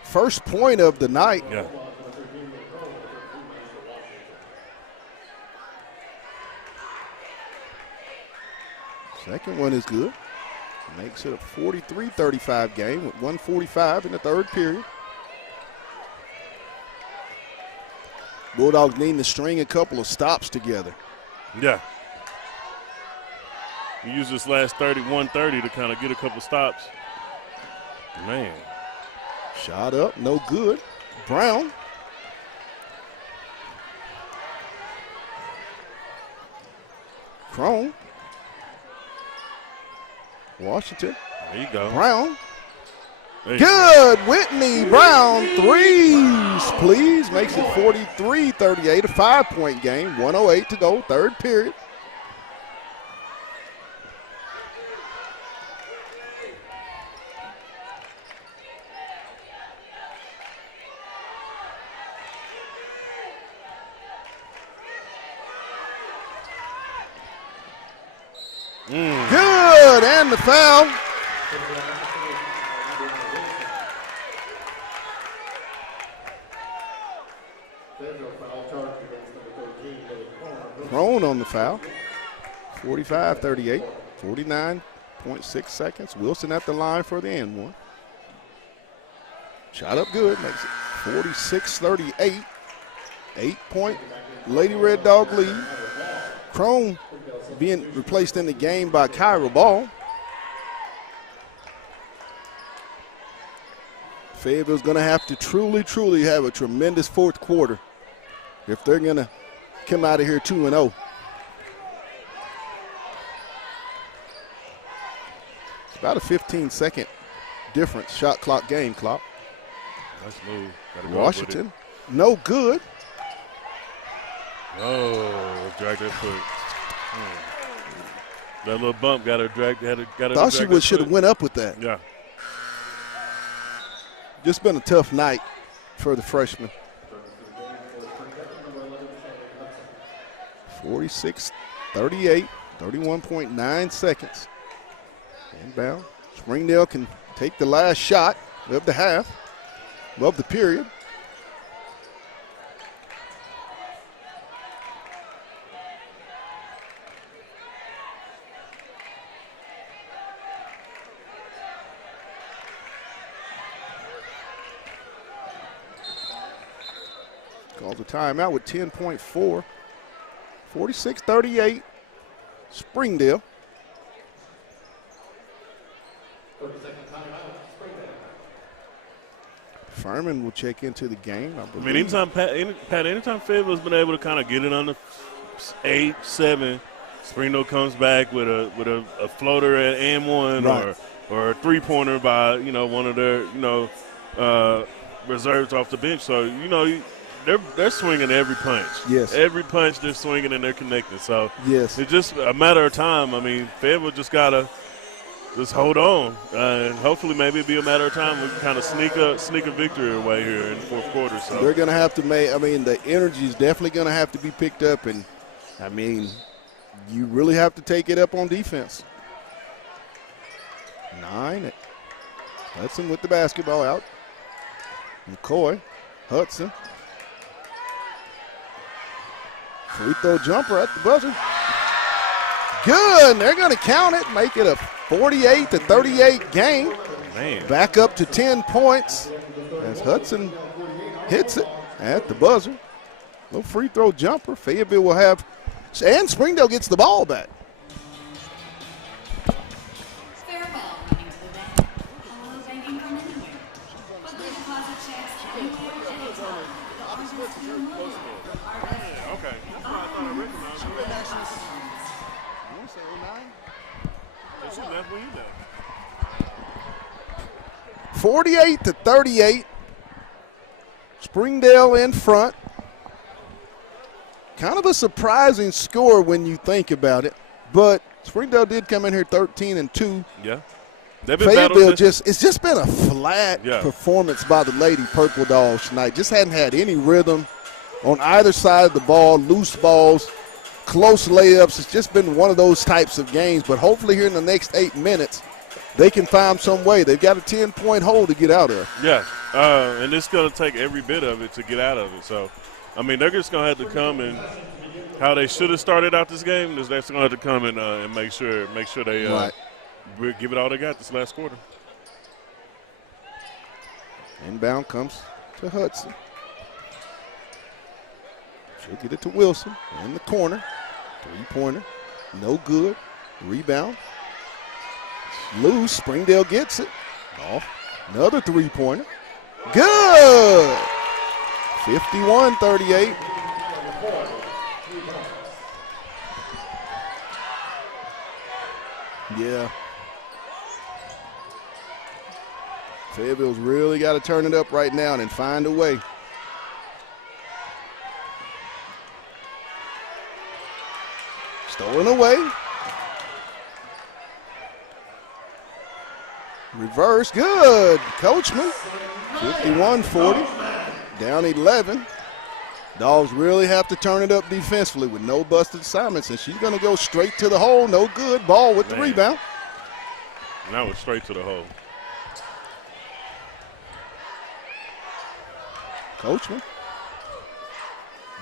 first point of the night. Yeah. Second one is good. Makes it a 43-35 game with 1:45 in the third period. Bulldogs needing to string a couple of stops together. Yeah. You use this last 130 to kind of get a couple stops. Man. Shot up, no good. Brown. Crone. Washington. There you go. Brown. Good. Whitney Brown, threes, please. Makes it 43-38, a 5-point game. 1:08 to go, third period. Good, and the foul. Crone on the foul. 45-38, 49.6 seconds. Wilson at the line for the and one. Shot up good, makes it 46-38. 8-point Lady Red Dog lead. Crone being replaced in the game by Kyra Ball. Fayetteville's going to have to truly have a tremendous fourth quarter if they're going to come out of here 2-0. It's about a 15-second difference, shot clock, game clock. Nice move. Washington, no good. Oh, drag that foot. That little bump got her dragged. Thought she should have went up with that. Yeah. Just been a tough night for the freshman. 46-38, 31.9 seconds. Inbound. Springdale can take the last shot of the half, of the period. Calls a timeout with 10.4. 46-38. Springdale. 30-second timeout, Springdale. Furman will check into the game, I I believe. mean, anytime Fayetteville's been able to kind of get it on the 8, 7, Springdale comes back with a floater at and one Right. or a 3-pointer by one of their reserves off the bench. So they're swinging every punch. Yes. Every punch they're swinging and they're connecting. So Yes. it's just a matter of time. I mean, Fayetteville just gotta just hold on, and hopefully maybe it'll be a matter of time we can kind of sneak a victory away here in the fourth quarter. So They're going to have to make – I mean, the energy is definitely going to have to be picked up. And, I mean, you really have to take it up on defense. 9. Hudson with the basketball out. McCoy. Hudson. Free throw jumper at the buzzer. Good. They're going to count it, make it a 48-38 game. man, Back up to 10 points as Hudson hits it at the buzzer. Little free throw jumper. Fayetteville will have, and Springdale gets the ball back. Farewell, coming to the bank. Hello, banking from anywhere. Monthly deposit checks anywhere, anytime. The Argos do more from Argos. okay, that's what I thought I recognized. You want to say 09? She left when you left. 48-38. Springdale in front. Kind of a surprising score when you think about it, but Springdale did come in here 13-2. Yeah, they've been Fayetteville battling. it's just been a flat performance by the Lady Purple Dogs tonight. Just hadn't had any rhythm on either side of the ball, loose balls, close layups. It's just been one of those types of games, but hopefully here in the next 8 minutes, they can find some way. They've got a 10-point hole to get out of. Yeah, and it's going to take every bit of it to get out of it. So, I mean, they're just going to have to come and how they should have started out this game is they're going to have to come and make sure they give it all they got this last quarter. Inbound comes to Hudson. She'll get it to Wilson in the corner. Three-pointer, no good. Rebound. Loose. Springdale gets it. Off. Another three-pointer. Good. 51-38. Yeah. Fayetteville's really got to turn it up right now and find a way. Stolen away. Reverse, good. Coachman, 51-40, down 11. Dogs really have to turn it up defensively with no busted assignments, and she's going to go straight to the hole. No good. Ball with the rebound. Now it's straight to the hole. Coachman.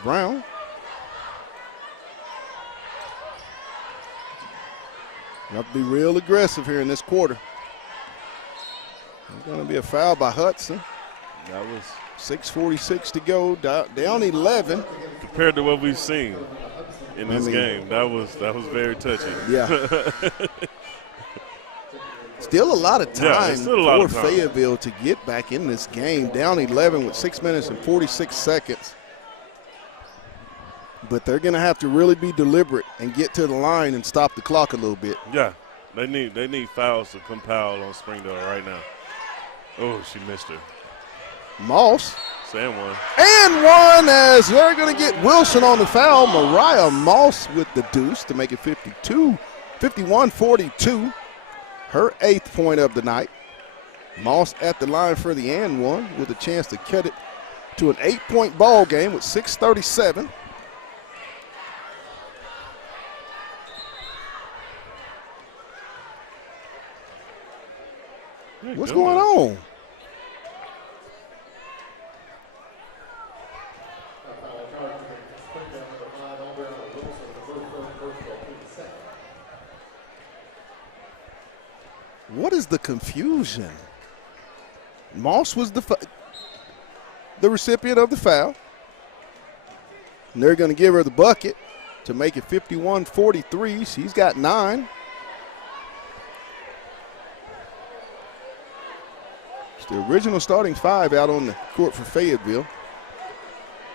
Brown. You have to be real aggressive here in this quarter. There's going to be a foul by Hudson. That was 6:46 to go, down 11. compared to what we've seen in this game. That was very touching. Yeah. Still a lot of time for Fayetteville to get back in this game. Down 11 with 6 minutes and 46 seconds. But they're going to have to really be deliberate and get to the line and stop the clock a little bit. Yeah, they need fouls to compile on Springdale right now. Oh, she missed her. Moss. And one. And one as they're going to get Wilson on the foul. Mariah Moss with the deuce to make it 51-42. Her 8th point of the night. Moss at the line for the and one with a chance to cut it to an 8-point ball game with 6:37. What's going on? What is the confusion? Moss was the recipient of the foul. And they're going to give her the bucket to make it 51-43. She's got 9. It's the original starting 5 out on the court for Fayetteville.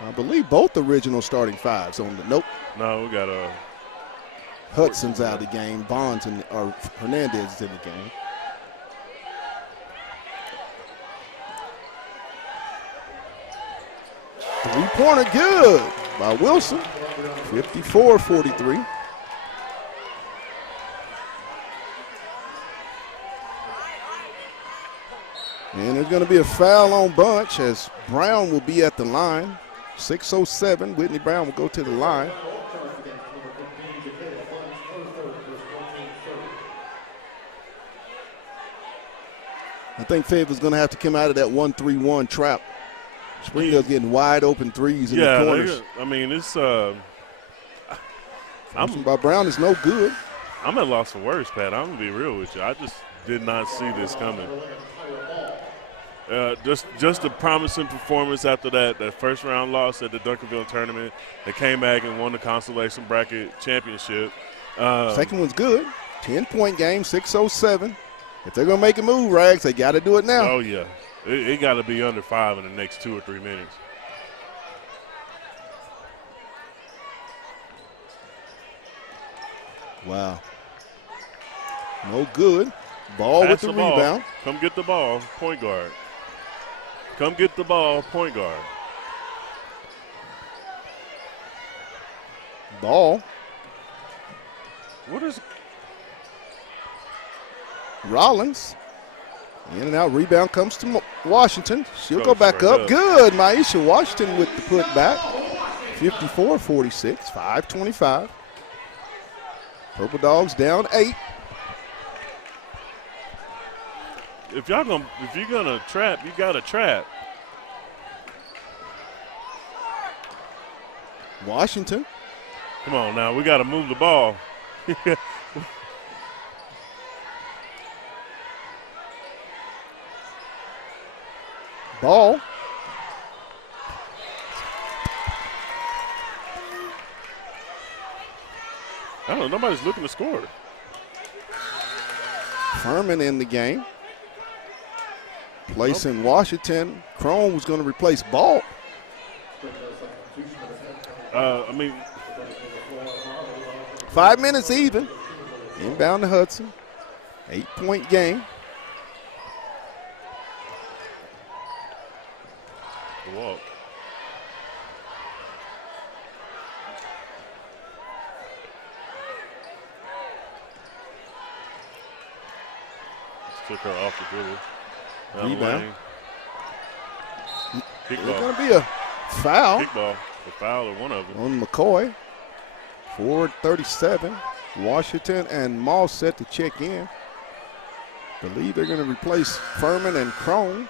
I believe both original starting 5s on the – nope. No, we got Hudson's out of the game. Bonds or Hernandez is in the game. Three-pointer good by Wilson, 54-43. And there's going to be a foul on Bunch as Brown will be at the line. 6:07, Whitney Brown will go to the line. I think Fayetteville's going to have to come out of that 1-3-1 trap. Springdale's getting wide open threes in the corners. I mean, it's by Brown is no good. I'm at loss for words, Pat. I'm going to be real with you. I just did not see this coming. Just a promising performance after that first round loss at the Duncanville tournament. They came back and won the consolation bracket championship. Second one's good. 10-point game, 6:07. If they're going to make a move, Rags, they got to do it now. Oh, yeah. It got to be under 5 in the next 2 or 3 minutes. Wow. No good. Ball Pass with the rebound. Come get the ball, point guard. Come get the ball, point guard. Ball. What is Rollins. In and out. Rebound comes to Washington. She'll go back straight up. up. Good. Maisha Washington with the putback. 54-46. 5:25. Purple Dogs down 8. if you're gonna trap, you gotta trap. Washington. Come on now, we gotta move the ball. Ball. I don't know, nobody's looking to score. Furman in the game. Placing Washington. Crone was going to replace Ball. 5 minutes even. Inbound to Hudson. 8-point game. The walk. Just took her off the dribble. Down the Rebound. lane. There's Kickball. going to be a foul Kickball. The foul or one of them. on McCoy. 4:37. Washington and Moss set to check in. Believe they're going to replace Furman and Crone.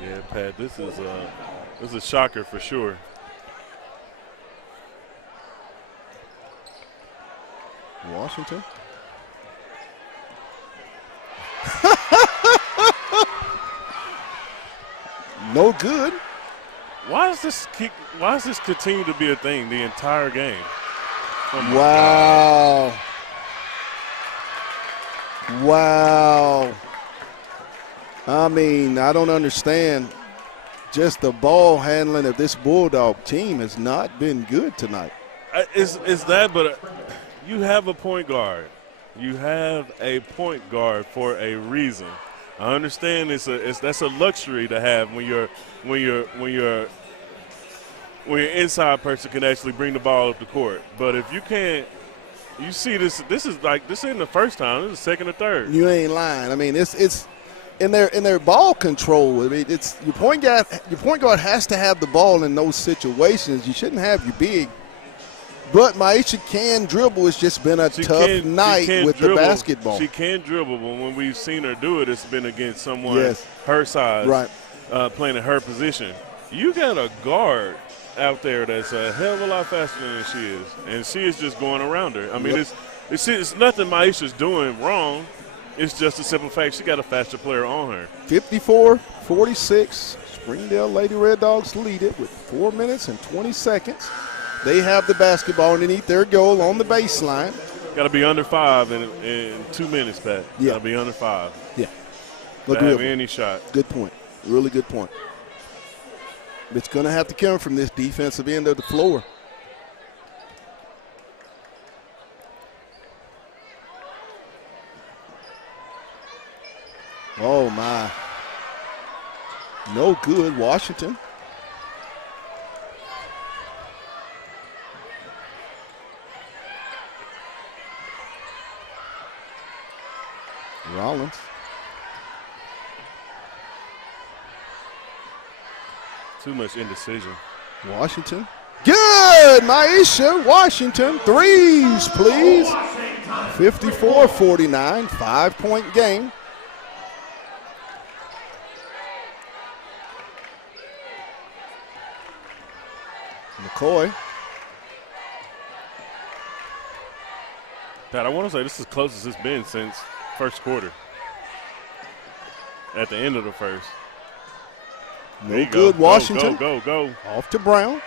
Yeah, Pat, this is a shocker for sure. Washington. No good. Why does this continue to be a thing the entire game? Oh my Wow. Wow. I mean, I don't understand. Just the ball handling of this Bulldog team has not been good tonight. It's that, but you have a point guard. You have a point guard for a reason. I understand that's a luxury to have when your inside person can actually bring the ball up the court. But if you can't, you see this isn't the first time. This is the second or third. You ain't lying. I mean, it's in their ball control. I mean, it's your point guard has to have the ball in those situations. You shouldn't have your big. But Maisha can dribble. It's just been a tough night with the basketball. She can dribble, but when we've seen her do it, it's been against someone her size, right, playing in her position. You got a guard out there that's a hell of a lot faster than she is, and she is just going around her. I mean, it's nothing Maisha's doing wrong. It's just a simple fact she got a faster player on her. 54-46, 56-46. Springdale Lady Red Dogs lead it with 4 minutes and 20 seconds. They have the basketball underneath their goal on the baseline. Got to be under 5 in 2 minutes, Pat. Yeah. Got to be under 5. Yeah. To have any shot. Good point. Really good point. It's going to have to come from this defensive end of the floor. Oh, my. No good, Washington. Rollins. Too much indecision. Washington. Good, Maisha. Washington. Threes, please. 54-49, 5-point game. McCoy. Pat, I want to say this is as close as it's been since first quarter. At the end of the first. No good, go. Washington. Go. Off to Brown.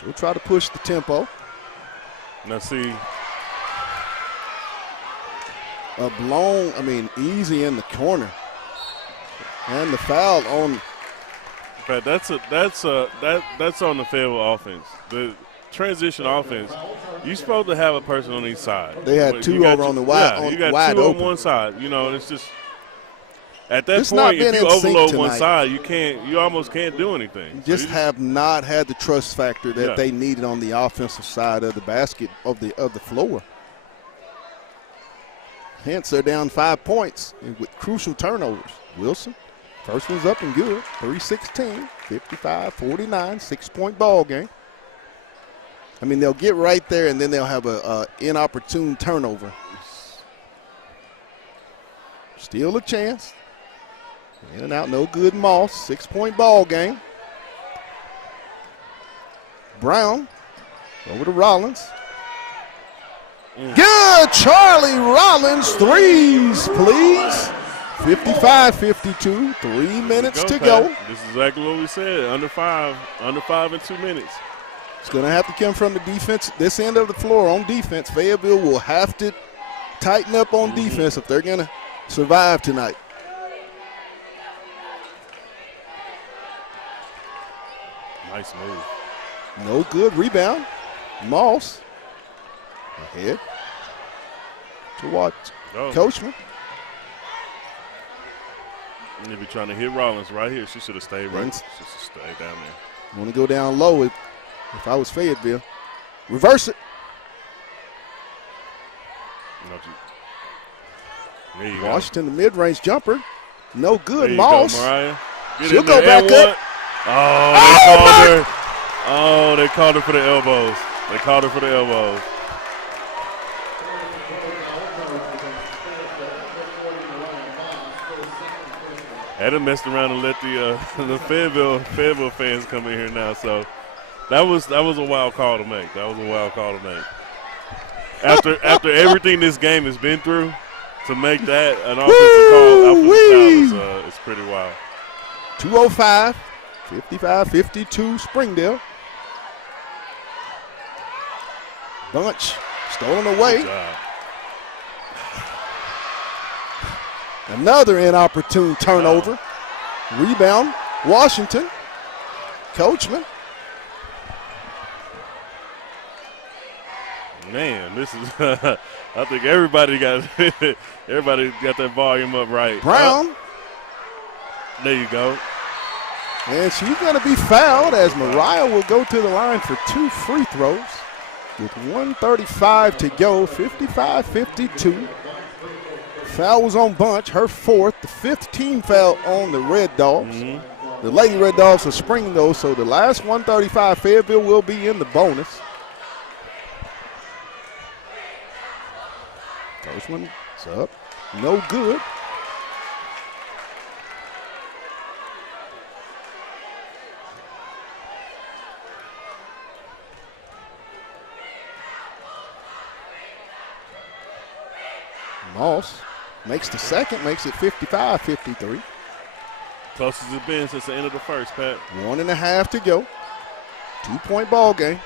She'll try to push the tempo. Now see. Easy in the corner. And the foul on. But that's on the Fayetteville offense. The transition offense, you're supposed to have a person on each side. They had two over on the wide, you got wide two open. on one side. You know, it's just at that It's not point, been if you in sync overload one tonight. side, you almost can't do anything. Just have not had the trust factor that Yeah. they needed on the offensive side of the basket of the floor. Hence, they're down 5 points with crucial turnovers. Wilson, first one's up and good. 3-16, 55-49, 6-point ball game. I mean, they'll get right there, and then they'll have a inopportune turnover. Still a chance. In and out, no good. Moss, 6-point ball game. Brown over to Rollins. Good, Charlie Rollins, threes, please. 55-52, 3 minutes to go. This is exactly what we said. Under five in 2 minutes. It's going to have to come from the defense, this end of the floor on defense. Fayetteville will have to tighten up on defense if they're going to survive tonight. Nice move. No good, rebound. Moss ahead to watch Coachman. And if you're trying to hit Rollins right here, she should have stayed right. She should have stayed down there. Want to go down low if I was Fayetteville. Reverse it. There you Washington, the mid-range jumper. No good. There you Moss. go, Mariah. She'll go back up. They called her for the elbows. They called her for the elbows. Had them messed around and let the Fayetteville fans come in here now. So that was a wild call to make. After everything this game has been through, to make that an offensive call, it's pretty wild. 2:05, 55-52, Springdale. Bunch stolen away. Another inopportune turnover. Rebound, Washington. Coachman. Man, this is I think everybody got that volume up right. Brown. There you go. And she's going to be fouled as Mariah will go to the line for 2 free throws with 1:35 to go, 55-52. Foul was on Bunch, her 4th, the 5th team foul on the Red Dogs. The Lady Red Dogs are Springdale, so the last 1:35, Fayetteville will be in the bonus. First one's up, no good. Moss makes the second, makes it 55-53. Close as it's been since the end of the first, Pat. 1.5 to go. 2-point ball game.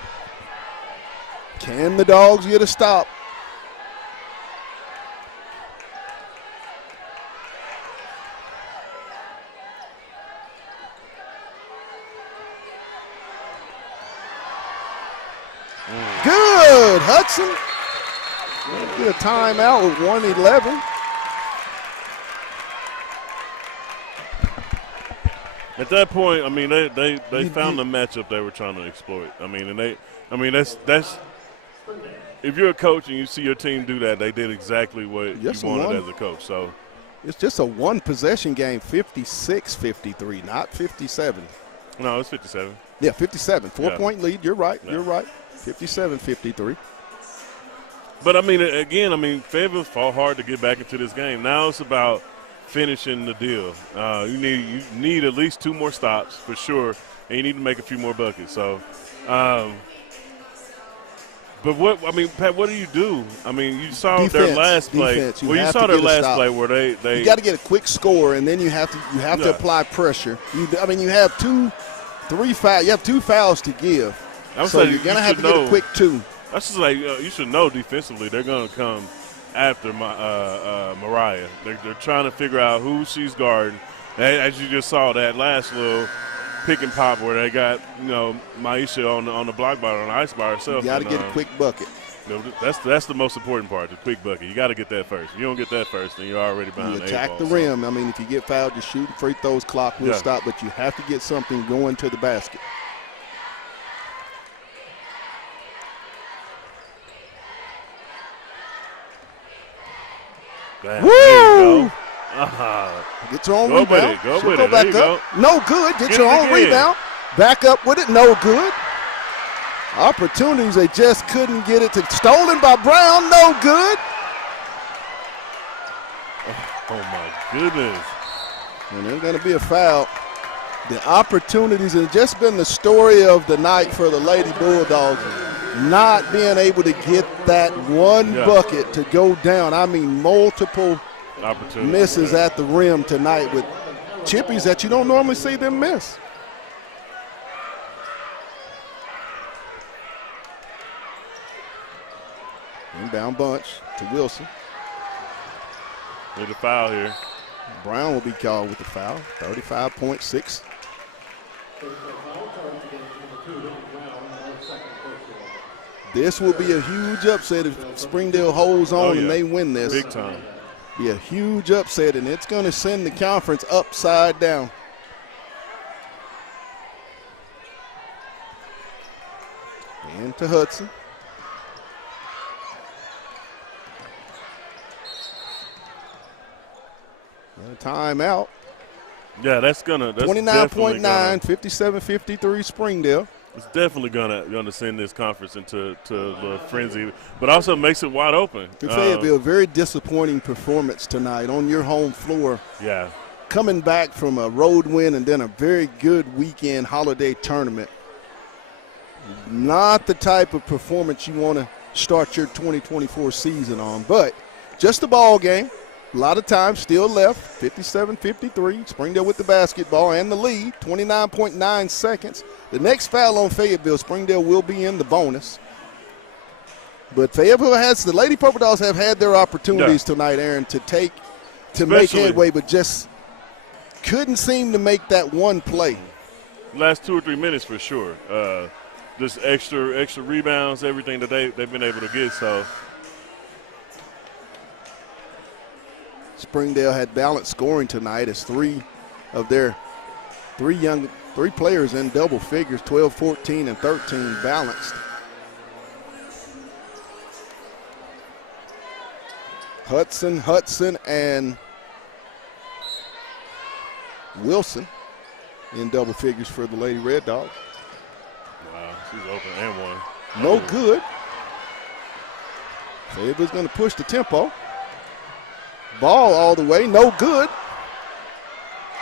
Can the Dogs get a stop? Good, Hudson. Get a timeout with 1:11. At that point, I mean, they found the matchup they were trying to exploit. I mean, that's if you're a coach and you see your team do that, they did exactly what you wanted as a coach. So it's just a one-possession game, 56-53, not 57. No, it's 57. Yeah, 57. 4-point lead. You're right. Yeah. You're right. 57-53. But, I mean, Fayetteville fought hard to get back into this game. Now it's about finishing the deal. You need at least 2 more stops for sure, and you need to make a few more buckets. So, Pat, what do you do? I mean, you saw their last play. You saw their last play where they you got to get a quick score, and then you have to apply pressure. You have 3 fouls. You have 2 fouls to give. So you're gonna have to get a quick 2. That's just like you should know defensively they're gonna come after Mariah. They're trying to figure out who she's guarding. As you just saw that last little pick and pop where they got Maisha on the block bar, on the ice bar herself. You got to get a quick bucket. That's the most important part, the quick bucket. You got to get that first. If you don't get that first, then you're already behind the 8 ball. Attack the rim. I mean, if you get fouled, just shoot free throws, clock will stop, but you have to get something going to the basket. Woo! Get your own rebound. Go with it. Go back up. No good. Get your own rebound. Back up with it. No good. Opportunities, they just couldn't get it to. Stolen by Brown. No good. Oh my goodness. And there's going to be a foul. The opportunities, and it's just been the story of the night for the Lady Bulldogs, not being able to get that one bucket to go down. I mean, multiple misses at the rim tonight with chippies that you don't normally see them miss. Inbound bunch to Wilson. Need a foul here. Brown will be called with the foul, 35.6. This will be a huge upset if Springdale holds on and they win this. Big time. Be a huge upset, and it's going to send the conference upside down. And to Hudson. And a timeout. Yeah, that's 29.9, 57-53 Springdale. It's definitely gonna send this conference into a little frenzy, but also makes it wide open. Fayetteville, a very disappointing performance tonight on your home floor. Yeah. Coming back from a road win and then a very good weekend holiday tournament. Not the type of performance you want to start your 2024 season on, but just a ball game. A lot of time still left, 57-53. Springdale with the basketball and the lead, 29.9 seconds. The next foul on Fayetteville, Springdale will be in the bonus. But Fayetteville the Lady Purple Dogs have had their opportunities tonight, Aaron, to make headway, but just couldn't seem to make that one play. Last 2 or 3 minutes for sure. Just extra rebounds, everything that they've been able to get, so. Springdale had balanced scoring tonight as 3 of their 3 players in double figures, 12, 14, and 13 balanced. Hudson, and Wilson in double figures for the Lady Red Dogs. Wow, she's open and one. No good. Fayetteville's going to push the tempo. Ball all the way, no good.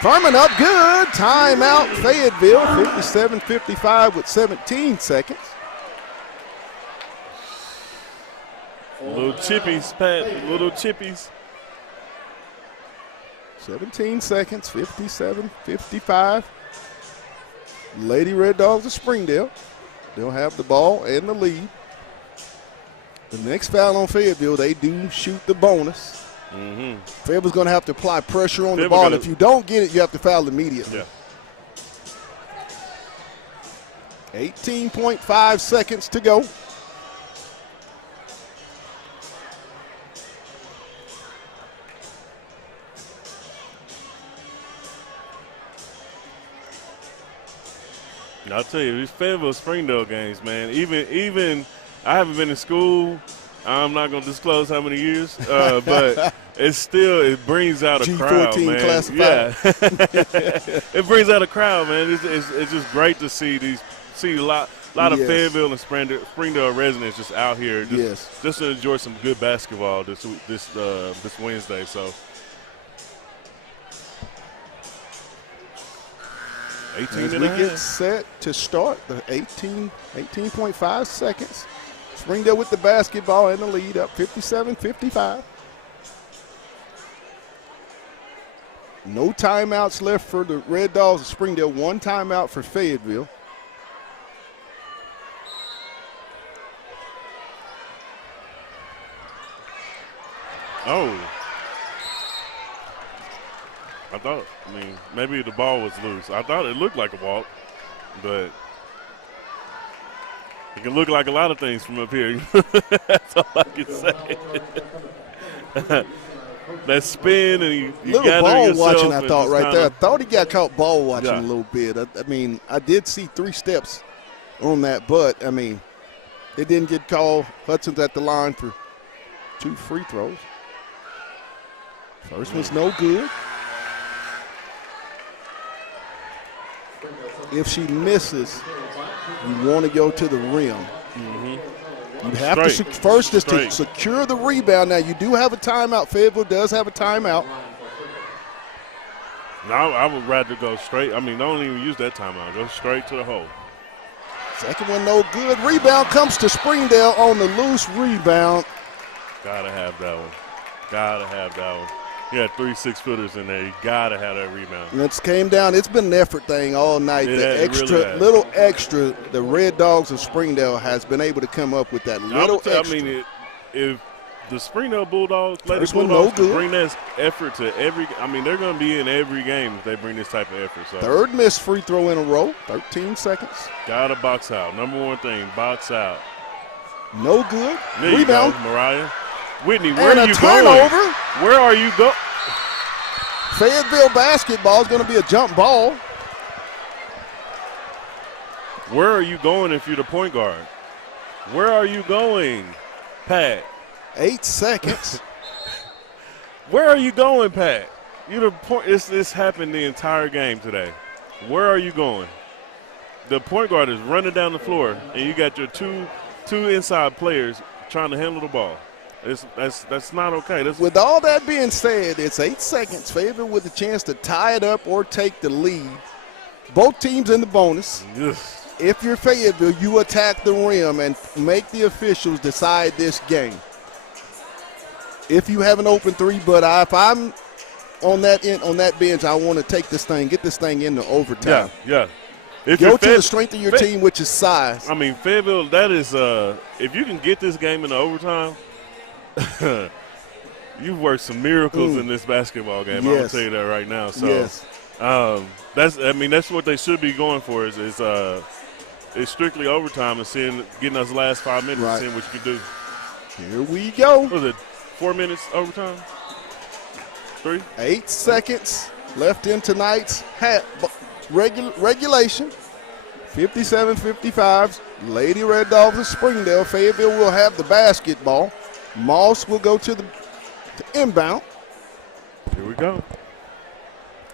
Furman up, good. Timeout, Fayetteville, 57-55 with 17 seconds. Little chippies, Pat, little chippies. 17 seconds, 57-55. Lady Red Dogs of Springdale. They'll have the ball and the lead. The next foul on Fayetteville, they do shoot the bonus. Fayetteville's going to have to apply pressure on the ball. And if you don't get it, you have to foul immediately. Yeah. 18.5 seconds to go. I'll tell you, these Fayetteville Springdale games, man, even I haven't been in school. I'm not going to disclose how many years, but it brings out a crowd, man. Classified. Yeah. It brings out a crowd, man. It's just great to see a lot of Fayetteville and Springdale residents just out here just to enjoy some good basketball this Wednesday. So 18 as and we a half. get set to start the 18.5 seconds. Springdale with the basketball in the lead, up 57-55. No timeouts left for the Red Dogs of Springdale. One timeout for Fayetteville. Oh. Maybe the ball was loose. I thought it looked like a walk, but it can look like a lot of things from up here. That's all I can say. That spin and you little gather ball yourself watching, I thought right there. I thought he got caught ball watching a little bit. I did see 3 steps on that, but, it didn't get called. Hudson's at the line for 2 free throws. First one's no good. If she misses, you want to go to the rim. You have to first is to secure the rebound. Now, you do have a timeout. Fayetteville does have a timeout. No, I would rather go straight. Don't even use that timeout. Go straight to the hole. Second one, no good. Rebound comes to Springdale on the loose rebound. Gotta have that one. You had 3 6-footers in there. You gotta have that rebound. And it's came down. It's been an effort thing all night. Yeah, the extra, little extra, the Red Dogs of Springdale has been able to come up with that little extra. If the Springdale Bulldogs, First one, no good. bring that effort to every. They're going to be in every game if they bring this type of effort. So third missed free throw in a row. 13 seconds. Gotta box out. Number one thing, box out. No good. There Rebound. You go, Mariah. Whitney, where are you turnover. going? Where are you going? Fayetteville basketball is going to be a jump ball. Where are you going if you're the point guard? Where are you going, Pat? 8 seconds. Where are you going, Pat? You're the point. This happened the entire game today. Where are you going? The point guard is running down the floor, and you got your two inside players trying to handle the ball. That's not okay. With all that being said, it's 8 seconds. Fayetteville with a chance to tie it up or take the lead. Both teams in the bonus. Yes. If you're Fayetteville, you attack the rim and make the officials decide this game. If you have an open three, but if I'm on that bench, I want to take this thing, get this thing into overtime. Yeah. Go to the strength of your team, which is size. Fayetteville, that is if you can get this game into overtime, you've worked some miracles in this basketball game. Yes. I'm gonna tell you that right now. So that's what they should be going for is strictly overtime and getting us the last 5 minutes and seeing what you can do. Here we go. What was it 4 minutes overtime? 3? 8 seconds left in tonight's regulation. 57-55. Lady Red Dogs of Springdale. Fayetteville will have the basketball. Moss will go to inbound. Here we go.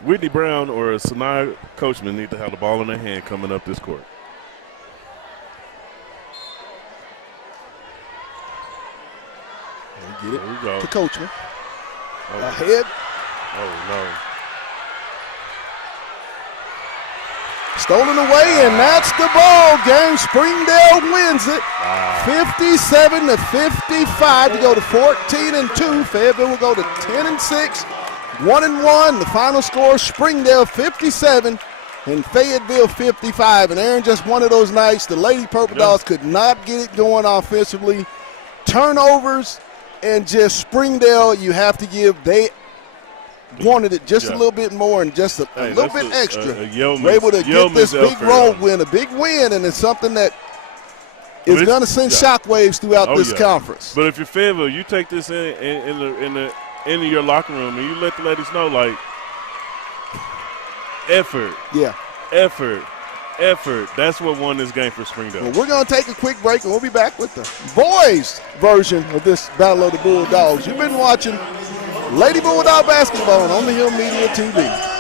Whitney Brown or Sanaa Coachman need to have the ball in their hand coming up this court. Get it there we go. to Coachman. Oh. Ahead. Oh, no. Stolen away, and that's the ball game. Springdale wins it. 57-55 to go to 14-2. Fayetteville will go to 10-6. 1-1. The final score: Springdale 57 and Fayetteville 55. And Aaron, just one of those nights the Lady Purple Dogs could not get it going offensively. Turnovers, and just Springdale, you have to give. They wanted it just a little bit more and just a little bit extra. We're able to get this big road win, a big win, and it's something that is going to send shockwaves throughout this conference. But if you're Fayetteville, you take this into your locker room and you let the ladies know, like, effort. Yeah. Effort. That's what won this game for Springdale. Well, we're going to take a quick break, and we'll be back with the boys' version of this Battle of the Bulldogs. You've been watching Lady Bulldog basketball on the Hill Media TV.